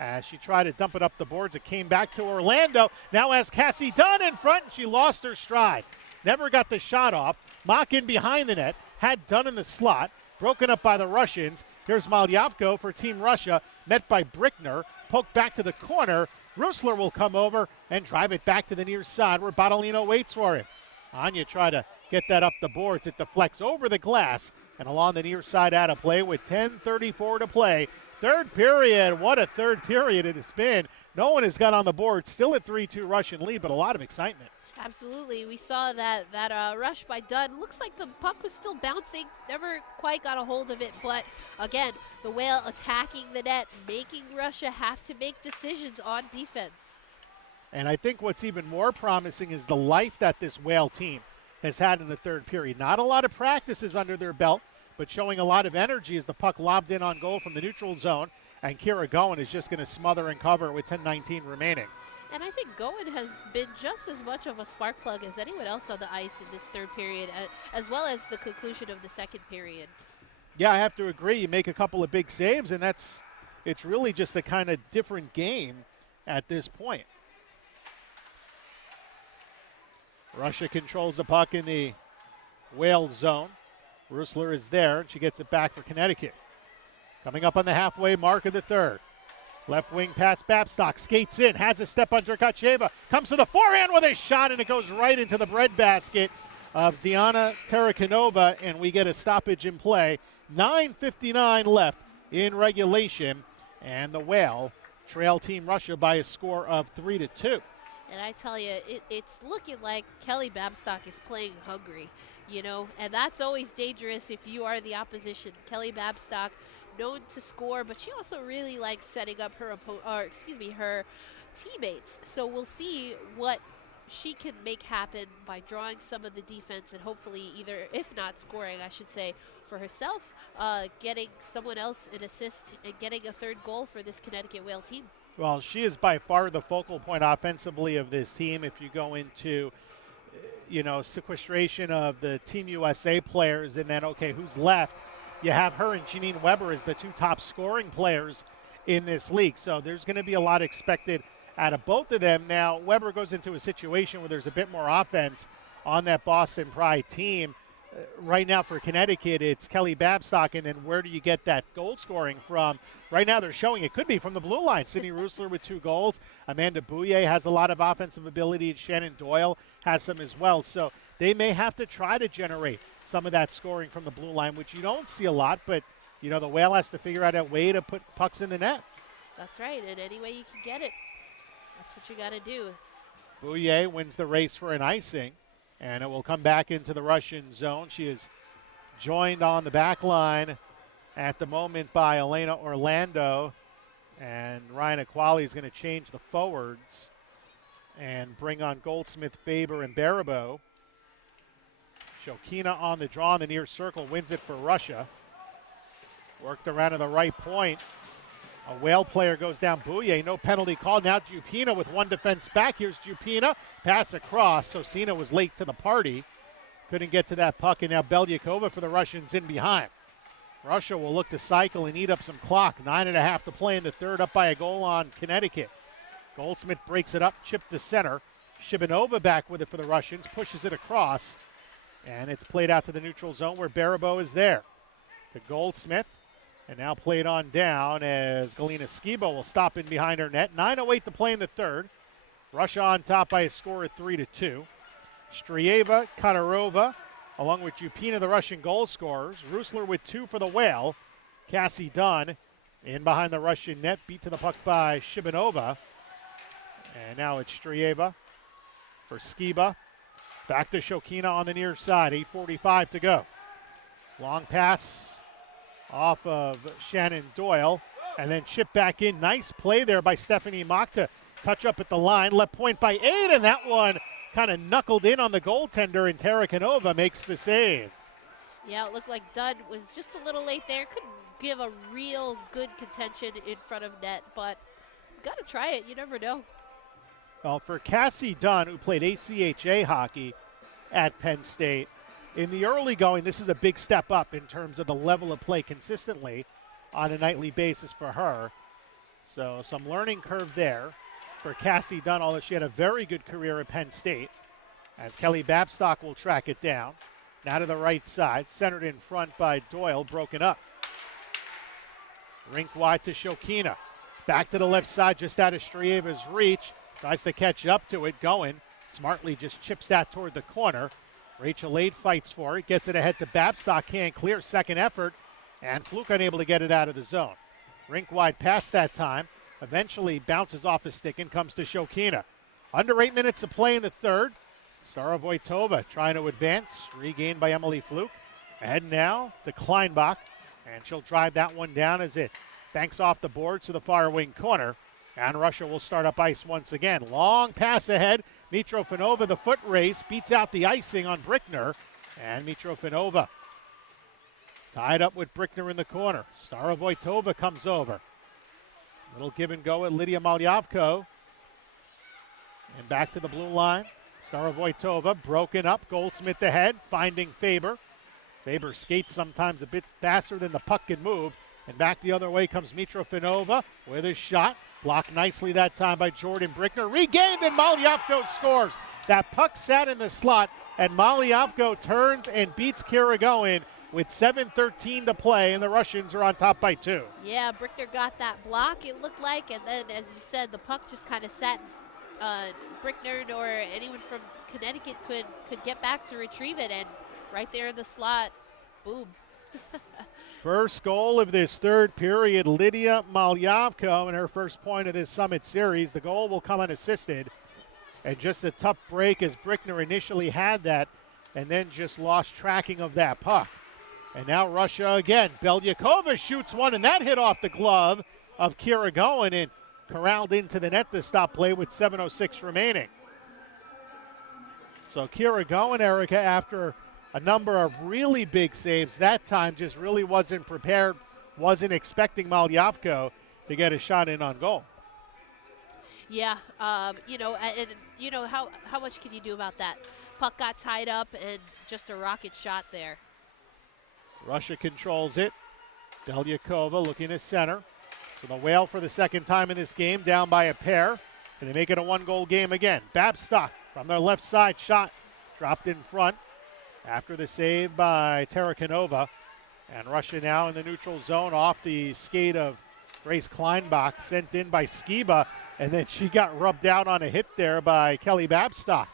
As she tried to dump it up the boards, it came back to Orlando. Now has Cassie Dunn in front, and she lost her stride. Never got the shot off. Mock in behind the net. Had Dunn in the slot. Broken up by the Russians. Here's Malyavko for Team Russia. Met by Brickner. Poked back to the corner. Rusler will come over and drive it back to the near side where Battolino waits for him. Anya tried to get that up the boards. It deflects over the glass and along the near side out of play with 10:34 to play. Third period. What a third period it has been. No one has got on the board. Still a 3-2 Russian lead, but a lot of excitement. Absolutely. We saw that rush by Dunn. Looks like the puck was still bouncing. Never quite got a hold of it. But, again, the Whale attacking the net, making Russia have to make decisions on defense. And I think what's even more promising is the life that this Whale team has had in the third period. Not a lot of practices under their belt, but showing a lot of energy as the puck lobbed in on goal from the neutral zone. And Kira Goen is just going to smother and cover with 10:19 remaining. And I think Goen has been just as much of a spark plug as anyone else on the ice in this third period, as well as the conclusion of the second period. Yeah, I have to agree. You make a couple of big saves, and it's really just a kind of different game at this point. Russia controls the puck in the Wales zone. Rusler is there, and she gets it back for Connecticut. Coming up on the halfway mark of the third. Left wing pass, Babcock skates in, has a step on Derkacheva, comes to the forehand with a shot, and it goes right into the breadbasket of Diana Tarakanova, and we get a stoppage in play. 9:59 left in regulation, and the Whale trail Team Russia by a score of 3-2. And I tell you, it's looking like Kelly Babcock is playing hungry, and that's always dangerous if you are the opposition. Kelly Babcock, known to score, but she also really likes setting up her her teammates. So we'll see what she can make happen by drawing some of the defense and hopefully either, if not scoring, I should say, for herself, getting someone else an assist and getting a third goal for this Connecticut Whale team. Well, she is by far the focal point offensively of this team. If you go into, sequestration of the Team USA players and then, okay, who's left? You have her and Janine Weber as the two top scoring players in this league. So there's going to be a lot expected out of both of them. Now, Weber goes into a situation where there's a bit more offense on that Boston Pride team. Right now for Connecticut, it's Kelly Babstock, and then where do you get that goal scoring from? Right now they're showing it could be from the blue line. Sydney Rusler with 2 goals. Amanda Bouye has a lot of offensive ability. Shannon Doyle has some as well. So they may have to try to generate some of that scoring from the blue line, which you don't see a lot, but, the Whale has to figure out a way to put pucks in the net. That's right, and any way you can get it, that's what you got to do. Bouye wins the race for an icing, and it will come back into the Russian zone. She is joined on the back line at the moment by Elena Orlando, and Ryan Aquali is going to change the forwards and bring on Goldsmith, Faber, and Baribeau. Shokina on the draw in the near circle, wins it for Russia. Worked around to the right point. A Whale player goes down. Bouye, no penalty called. Now Jupina with one defense back. Here's Jupina. Pass across. Sosina was late to the party. Couldn't get to that puck. And now Belyakova for the Russians in behind. Russia will look to cycle and eat up some clock. 9.5 to play in the third, up by a goal on Connecticut. Goldsmith breaks it up, chip to center. Shibanova back with it for the Russians. Pushes it across. And it's played out to the neutral zone where Baribeau is there. To Goldsmith. And now played on down as Galina Skibo will stop in behind her net. 9:08 to play in the third. Russia on top by a score of 3-2. Strieva, Konarova, along with Jupina, the Russian goal scorers. Rusler with 2 for the Whale. Cassie Dunn in behind the Russian net, beat to the puck by Shibanova. And now it's Strieva for Skiba. Back to Shokina on the near side. 8:45 to go. Long pass off of Shannon Doyle, and then chip back in. Nice play there by Stephanie Mock to touch up at the line. Left point by 8, and that one kind of knuckled in on the goaltender, and Tarakanova makes the save. Yeah, it looked like Dunn was just a little late there. Couldn't give a real good contention in front of net, but got to try it. You never know. Well, for Cassie Dunn, who played ACHA hockey at Penn State, in the early going, this is a big step up in terms of the level of play consistently on a nightly basis for her. So some learning curve there for Cassie Dunn, although she had a very good career at Penn State, as Kelly Babstock will track it down. Now to the right side, centered in front by Doyle, broken up. Rink wide to Shokina. Back to the left side, just out of Strieva's reach. Tries to catch up to it, going. Smartly just chips that toward the corner. Rachel Aid fights for it, gets it ahead to Babstock, can't clear, second effort, and Fluke unable to get it out of the zone. Rink wide pass that time, eventually bounces off his stick and comes to Shokina. Under 8 minutes of play in the third. Starovoitova trying to advance, regained by Emily Fluke. Ahead now to Kleinbach, and she'll drive that one down as it banks off the boards to the far wing corner. And Russia will start up ice once again. Long pass ahead. Mitrofanova, the foot race, beats out the icing on Brickner. And Mitrofanova tied up with Brickner in the corner. Starovoitova comes over. Little give and go at Lydia Malyavko. And back to the blue line. Starovoitova broken up. Goldsmith ahead, finding Faber. Faber skates sometimes a bit faster than the puck can move. And back the other way comes Mitrofanova with a shot. Blocked nicely that time by Jordan Brickner. Regained, and Malyavko scores. That puck sat in the slot, and Malyavko turns and beats Kirigoin with 7:13 to play, and the Russians are on top by 2. Yeah, Brickner got that block, it looked like, and then, as you said, the puck just kind of sat. Brickner nor anyone from Connecticut could get back to retrieve it, and right there in the slot, boom. First goal of this third period, Lydia Malyavko, and her first point of this Summit Series. The goal will come unassisted. And just a tough break as Brickner initially had that and then just lost tracking of that puck. And now Russia again. Belyakova shoots one, and that hit off the glove of Kirigoin and corralled into the net to stop play with 7:06 remaining. So Kira going, Erica, after a number of really big saves, that time just really wasn't prepared, wasn't expecting Malyavko to get a shot in on goal. Yeah, how much can you do about that? Puck got tied up and just a rocket shot there. Russia controls it. Delyakova looking at center. So the Whale for the second time in this game, down by a pair. And they make it a one-goal game again. Babstock from their left side shot dropped in front after the save by Tarakanova. And Russia now in the neutral zone off the skate of Grace Kleinbach, sent in by Skiba, and then she got rubbed out on a hit there by Kelly Babstock.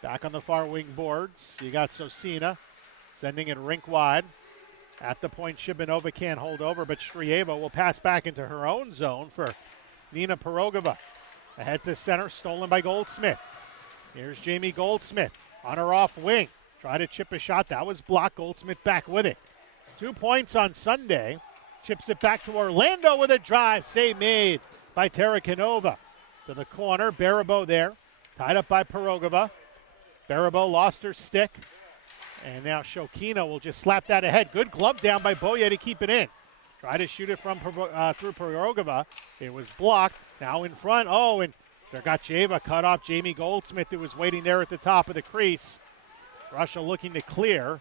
Back on the far wing boards, you got Sosina sending it rink wide. At the point, Shibanova can't hold over, but Strieva will pass back into her own zone for Nina Pirogova. Ahead to center, stolen by Goldsmith. Here's Jamie Goldsmith on her off wing. Try to chip a shot. That was blocked. Goldsmith back with it. 2 points on Sunday. Chips it back to Orlando with a drive. Save made by Tarakanova. To the corner. Barabo there. Tied up by Pirogova. Barabo lost her stick. And now Shokina will just slap that ahead. Good glove down by Boye to keep it in. Try to shoot it from through Pirogova. It was blocked. Now in front. Oh, and Dergacheva cut off Jamie Goldsmith, who was waiting there at the top of the crease. Russia looking to clear.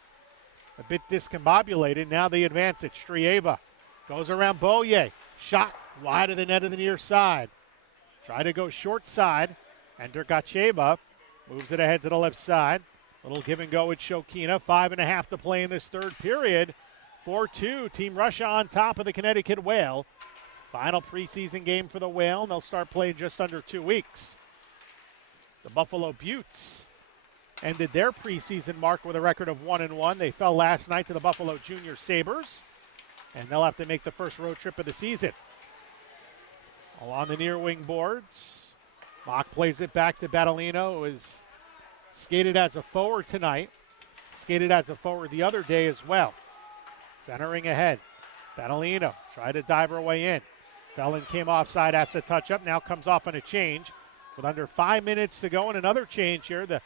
A bit discombobulated. Now they advance it. Strieva goes around Boye. Shot wide of the net of the near side. Try to go short side. And Dergacheva moves it ahead to the left side. Little give and go with Shokina. 5.5 to play in this third period. 4-2. Team Russia on top of the Connecticut Whale. Final preseason game for the Whale, and they'll start playing just under 2 weeks. The Buffalo Buttes ended their preseason mark with a record of 1-1. They fell last night to the Buffalo Junior Sabres, and they'll have to make the first road trip of the season. Along the near wing boards, Mock plays it back to Battolino, who is skated as a forward tonight. Skated as a forward the other day as well. Centering ahead. Battolino tried to dive her way in. Fellin came offside, has to touch up. Now comes off on a change. With under 5 minutes to go and another change here. The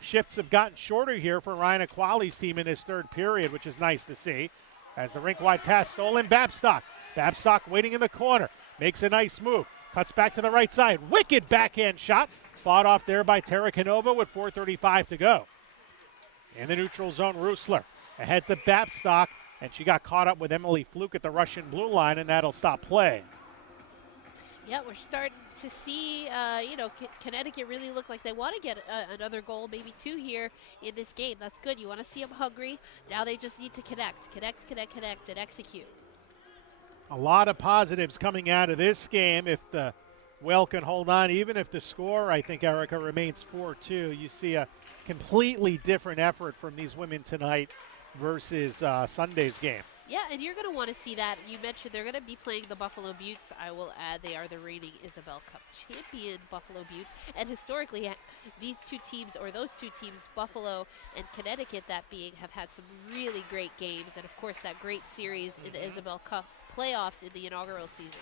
shifts have gotten shorter here for Ryan Aquali's team in this third period, which is nice to see. As the rink-wide pass stolen, Babstock. Babstock waiting in the corner. Makes a nice move. Cuts back to the right side. Wicked backhand shot. Fought off there by Tarakanova with 4:35 to go. In the neutral zone, Rusler ahead to Babstock, and she got caught up with Emily Fluke at the Russian blue line, and that'll stop play. Yeah, we're starting to see, Connecticut really look like they want to get another goal, maybe two here in this game. That's good. You want to see them hungry. Now they just need to connect, and execute. A lot of positives coming out of this game. If the Whale can hold on, even if the score, I think, Erica, remains 4-2, you see a completely different effort from these women tonight versus Sunday's game. Yeah, and you're going to want to see that. You mentioned they're going to be playing the Buffalo Buttes. I will add they are the reigning Isabel Cup champion Buffalo Buttes. And historically, these two teams, or those two teams, Buffalo and Connecticut, that being, have had some really great games. And, of course, that great series in the Isabel Cup playoffs in the inaugural season.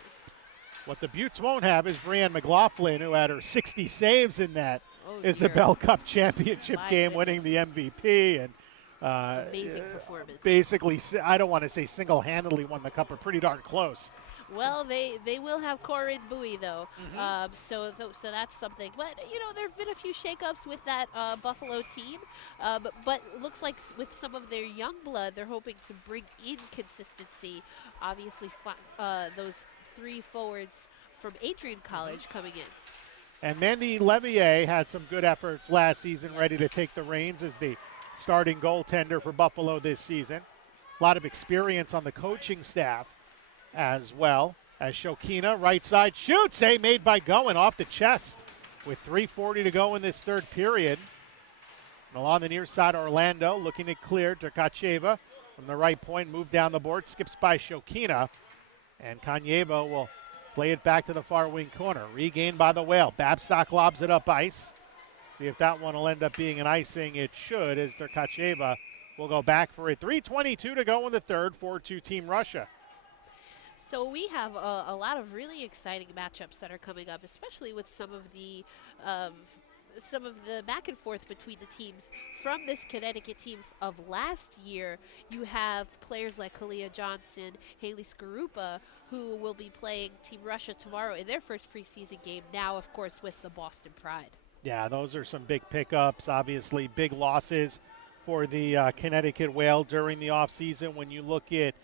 What the Buttes won't have is Brianne McLaughlin, who had her 60 saves in that Isabel Cup championship game, winning the MVP. And amazing performance. Basically, I don't want to say single-handedly won the cup, but pretty darn close. Well, they will have Corinne Bowie, though, so that's something. But, there have been a few shakeups with that Buffalo team, but it looks like with some of their young blood, they're hoping to bring in consistency. Obviously, those three forwards from Adrian College coming in. And Mandy Levier had some good efforts last season, ready to take the reins as the starting goaltender for Buffalo this season. A lot of experience on the coaching staff as well. As Shokina, right side, shoots, made by Goen off the chest with 3:40 to go in this third period. And along the near side, Orlando looking to clear. Dergacheva from the right point, moved down the board, skips by Shokina. And Kanyeva will play it back to the far wing corner. Regained by the Whale. Babstock lobs it up ice. See if that one will end up being an icing. It should, as Dergacheva will go back for it. 3:22 to go in the third. 4-2 Team Russia. So we have a lot of really exciting matchups that are coming up, especially with some of the some of the back and forth between the teams. From this Connecticut team of last year, you have players like Kalia Johnston, Haley Skarupa, who will be playing Team Russia tomorrow in their first preseason game, now, of course, with the Boston Pride. Yeah, those are some big pickups, obviously big losses for the Connecticut Whale during the offseason. When you look at,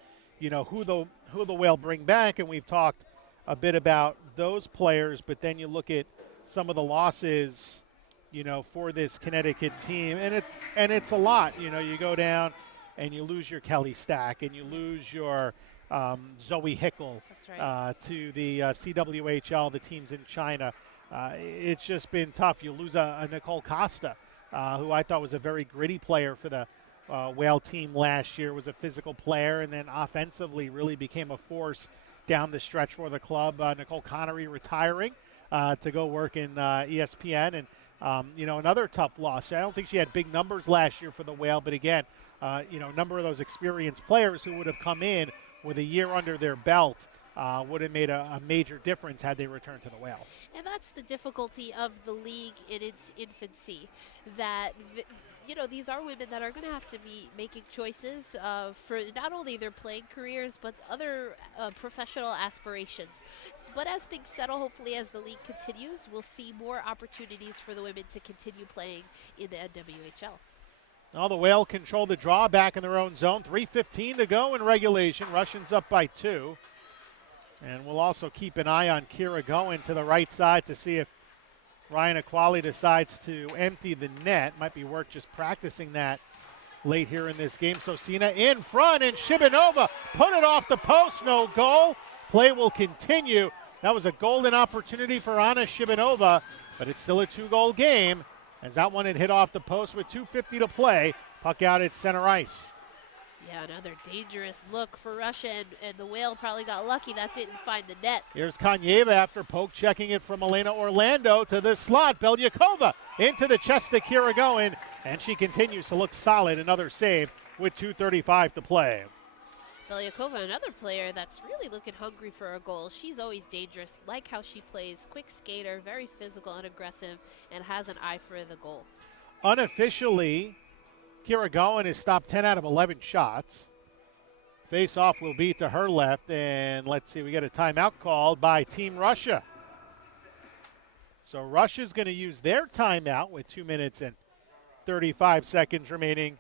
who the Whale bring back, and we've talked a bit about those players, but then you look at some of the losses, for this Connecticut team, and it's a lot. You go down and you lose your Kelly Stack, and you lose your Zoe Hickel. That's right. To the CWHL, the teams in China. It's just been tough. You lose a Nicole Costa, who I thought was a very gritty player for the Whale team last year, was a physical player, and then offensively really became a force down the stretch for the club. Nicole Connery retiring to go work in ESPN, and another tough loss. I don't think she had big numbers last year for the Whale, but again, a number of those experienced players who would have come in with a year under their belt would have made a major difference had they returned to the Whale. And that's the difficulty of the league in its infancy, that these are women that are going to have to be making choices for not only their playing careers but other professional aspirations. But as things settle, hopefully as the league continues, we'll see more opportunities for the women to continue playing in the NWHL. Well, the Whale control the draw back in their own zone. 3:15 to go in regulation. Russians up by 2. And we'll also keep an eye on Kira going to the right side to see if Ryan Aquali decides to empty the net. Might be worth just practicing that late here in this game. So Cena in front, and Shibanova put it off the post. No goal. Play will continue. That was a golden opportunity for Anna Shibanova, but it's still a 2-goal game, as that one had hit off the post with 2:50 to play. Puck out at center ice. Yeah, another dangerous look for Russia, and the Whale probably got lucky that didn't find the net. Here's Konyeva after poke checking it from Elena Orlando to the slot. Belyakova into the chest to Kirigoyen, and she continues to look solid. Another save with 2:35 to play. Belyakova, another player that's really looking hungry for a goal. She's always dangerous, like how she plays. Quick skater, very physical and aggressive, and has an eye for the goal. Unofficially, Kirigoyen has stopped 10 out of 11 shots. Face-off will be to her left, and let's see, we got a timeout called by Team Russia. So Russia's going to use their timeout with 2 minutes and 35 seconds remaining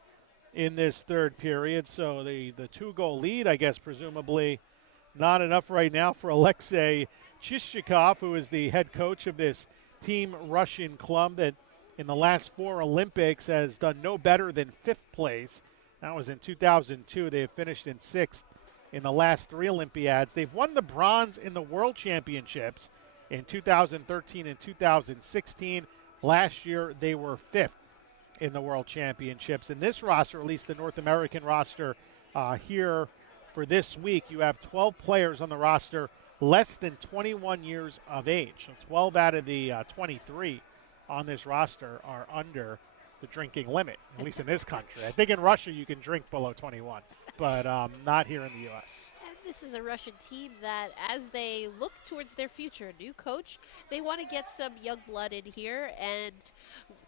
in this third period. So the 2-goal lead, I guess, presumably not enough right now for Alexei Chishchikov, who is the head coach of this Team Russian club that in the last 4 Olympics has done no better than 5th place. That was in 2002. They have finished in 6th in the last 3 Olympiads. They've won the bronze in the World Championships in 2013 and 2016. Last year, they were 5th in the World Championships. In this roster, at least the North American roster here for this week, you have 12 players on the roster less than 21 years of age. So 12 out of the 23 on this roster are under the drinking limit, at least in this country. I think in Russia you can drink below 21, but not here in the U.S. And this is a Russian team that, as they look towards their future, a new coach, they want to get some young blood in here. And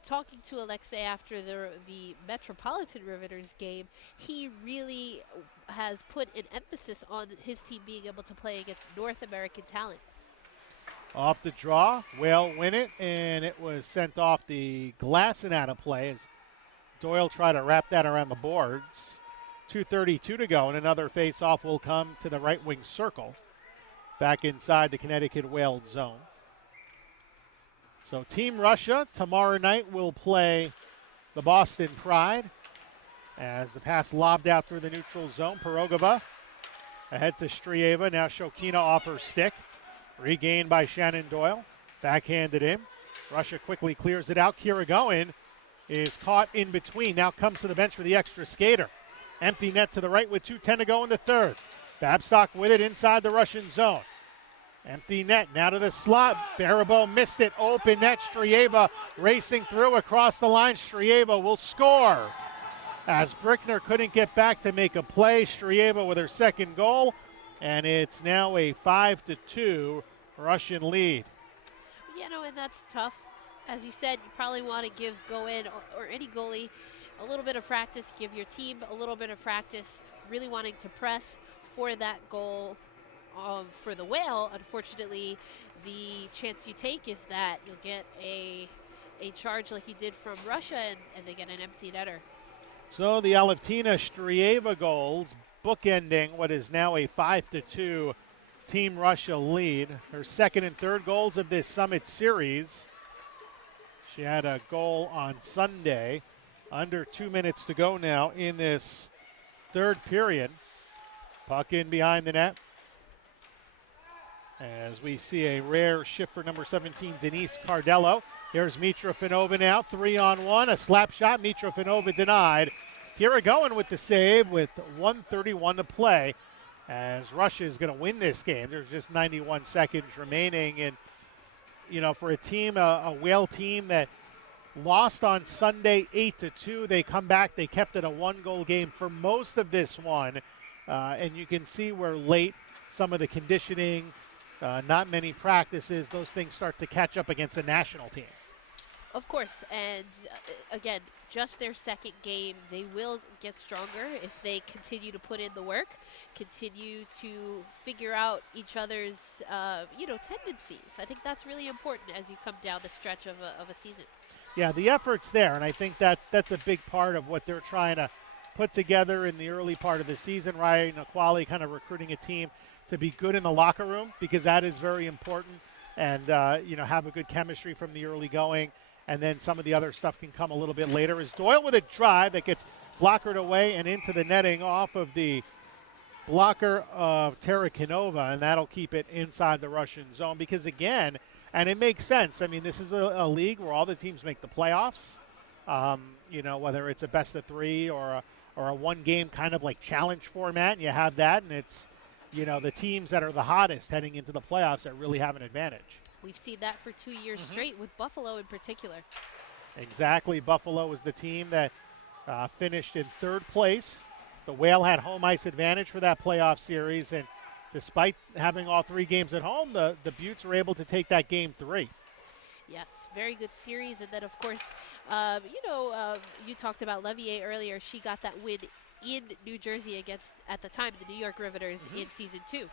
talking to Alexei after the Metropolitan Riveters game, he really has put an emphasis on his team being able to play against North American talent. Off the draw, Whale win it, and it was sent off the glass and out of play as Doyle tried to wrap that around the boards. 2:32 to go, and another face-off will come to the right wing circle, back inside the Connecticut Whale zone. So Team Russia tomorrow night will play the Boston Pride as the pass lobbed out through the neutral zone. Pirogova ahead to Strieva, now Shokina off her stick. Regained by Shannon Doyle. Backhanded in. Russia quickly clears it out. Kirigoyen is caught in between. Now comes to the bench for the extra skater. Empty net to the right with 2:10 to go in the third. Babstock with it inside the Russian zone. Empty net. Now to the slot. Barabo missed it. Open net. Strieva racing through across the line. Strieva will score. As Brickner couldn't get back to make a play. Strieva with her second goal. And it's now a 5-2 Russian lead. And that's tough As you said, you probably want to give or any goalie a little bit of practice, give your team a little bit of practice, really wanting to press for that goal. For the Whale, unfortunately, the chance you take is that you'll get a charge like you did from Russia, and they get an empty netter. So the Alevtina Strieva goals bookending what is now a 5-2 Team Russia lead. Her second and third goals of this Summit Series. She had a goal on Sunday. Under 2 minutes to go now in this third period. Puck in behind the net. As we see a rare shift for number 17, Denise Cardello. Here's Mitrofanova now, 3-on-1, a slap shot. Mitrofanova denied. Kira going with the save with 1:31 to play. As Russia is going to win this game. There's just 91 seconds remaining. And, you know, for a team, a Whale team that lost on Sunday 8-2, they come back. They kept it a one-goal game for most of this one. And you can see where late some of the conditioning, not many practices, those things start to catch up against a national team. Of course, and again, just their second game. They will get stronger if they continue to put in the work, continue to figure out each other's, tendencies. I think that's really important as you come down the stretch of a season. Yeah, the effort's there, and I think that's a big part of what they're trying to put together in the early part of the season. Ryan Aquali kind of recruiting a team to be good in the locker room, because that is very important, and have a good chemistry from the early going, and then some of the other stuff can come a little bit later. Is Doyle with a drive that gets blockered away and into the netting off of the blocker of Tarakanova, and that'll keep it inside the Russian zone, because again, and it makes sense. I mean, this is a league where all the teams make the playoffs, whether it's a best of three or a one-game kind of like challenge format, and you have that, and it's, the teams that are the hottest heading into the playoffs that really have an advantage. We've seen that for 2 years straight, with Buffalo in particular. Exactly. Buffalo was the team that finished in third place. The Whale had home ice advantage for that playoff series, and despite having all three games at home, the Buttes were able to take that game 3. Yes, very good series. And then, of course, you talked about Levier earlier. She got that win in New Jersey against, at the time, the New York Riveters in Season 2.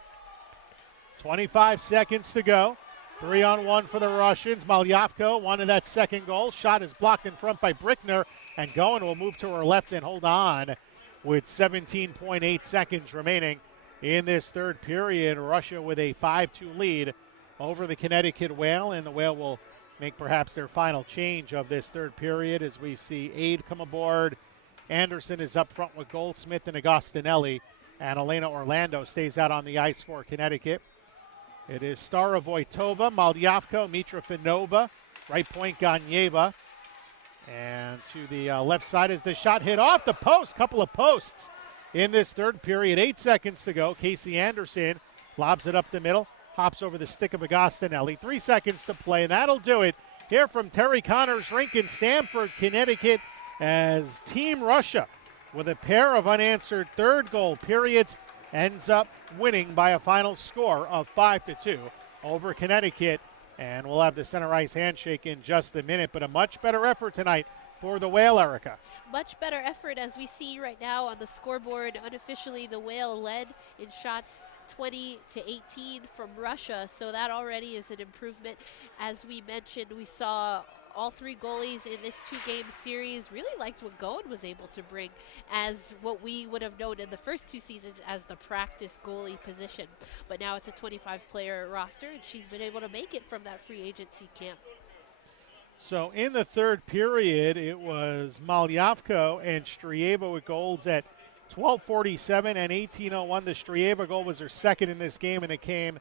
25 seconds to go. 3-on-1 for the Russians. Malyavko wanted that second goal. Shot is blocked in front by Brickner, and Goen will move to her left and hold on with 17.8 seconds remaining in this third period. Russia with a 5-2 lead over the Connecticut Whale, and the Whale will make perhaps their final change of this third period as we see Aide come aboard. Anderson is up front with Goldsmith and Agostinelli, and Elena Orlando stays out on the ice for Connecticut. It is Starovoitova, Malyavko, Mitrofanova, right point Ganyeva. And to the left side is the shot hit off the post. Couple of posts in this third period. 8 seconds to go. Casey Anderson lobs it up the middle, hops over the stick of Agostinelli. 3 seconds to play, and that'll do it here from Terry Connors rink in Stamford, Connecticut, as Team Russia, with a pair of unanswered third goal periods, ends up winning by a final score of 5-2 over Connecticut. And we'll have the center ice handshake in just a minute, but a much better effort tonight for the Whale, Erica. Much better effort, as we see right now on the scoreboard. Unofficially, the Whale led in shots 20-18 from Russia, so that already is an improvement. As we mentioned, we saw all three goalies in this 2-game series really liked what Goen was able to bring as what we would have known in the first 2 seasons as the practice goalie position. But now it's a 25-player roster, and she's been able to make it from that free agency camp. So in the third period, it was Malyavko and Strieva with goals at 12:47 and 18:01. The Strieva goal was her second in this game, and it came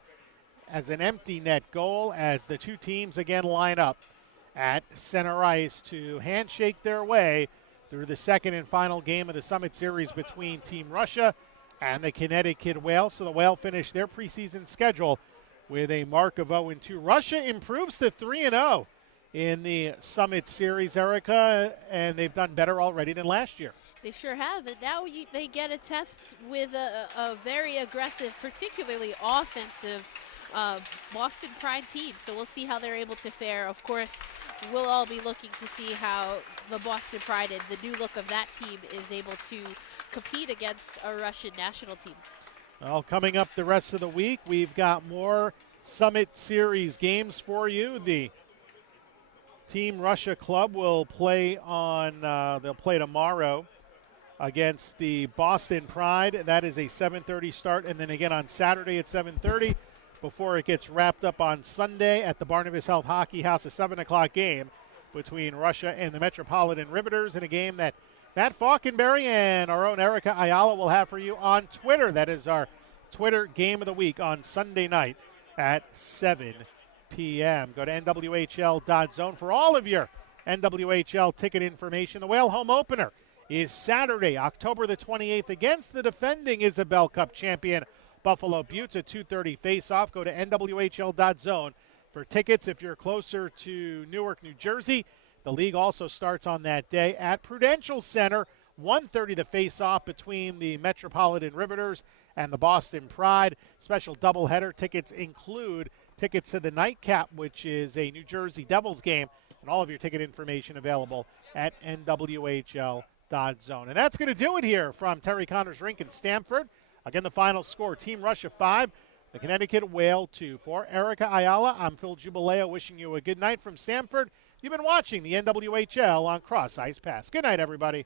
as an empty net goal as the two teams again line up at center ice to handshake their way through the second and final game of the Summit Series between Team Russia and the Connecticut Whale. So the Whale finished their preseason schedule with a mark of 0-2. Russia improves to 3-0 in the Summit Series, Erica, and they've done better already than last year. They sure have, and now they get a test with a very aggressive, particularly offensive Boston Pride team. So we'll see how they're able to fare. Of course, we'll all be looking to see how the Boston Pride and the new look of that team is able to compete against a Russian national team. Well, coming up the rest of the week, we've got more Summit Series games for you. The Team Russia Club will play they'll play tomorrow against the Boston Pride. That is a 7:30 start, and then again on Saturday at 7:30 before it gets wrapped up on Sunday at the Barnabas Health Hockey House, a 7 o'clock game between Russia and the Metropolitan Riveters, in a game that Matt Falkenberry and our own Erica Ayala will have for you on Twitter. That is our Twitter game of the week on Sunday night at 7 p.m. Go to nwhl.zone for all of your NWHL ticket information. The Whale home opener is Saturday, October the 28th, against the defending Isabel Cup champion Buffalo Buttes, at 2:30 face-off. Go to nwhl.zone for tickets. If you're closer to Newark, New Jersey, the league also starts on that day at Prudential Center. 1:30 the face-off between the Metropolitan Riveters and the Boston Pride. Special doubleheader. Tickets include tickets to the nightcap, which is a New Jersey Devils game, and all of your ticket information available at nwhl.zone. And that's going to do it here from Terry Connors Rink in Stamford. Again, the final score, Team Russia 5, the Connecticut Whale 2. For Erica Ayala, I'm Phil Jubileo wishing you a good night from Stamford. You've been watching the NWHL on Cross Ice Pass. Good night, everybody.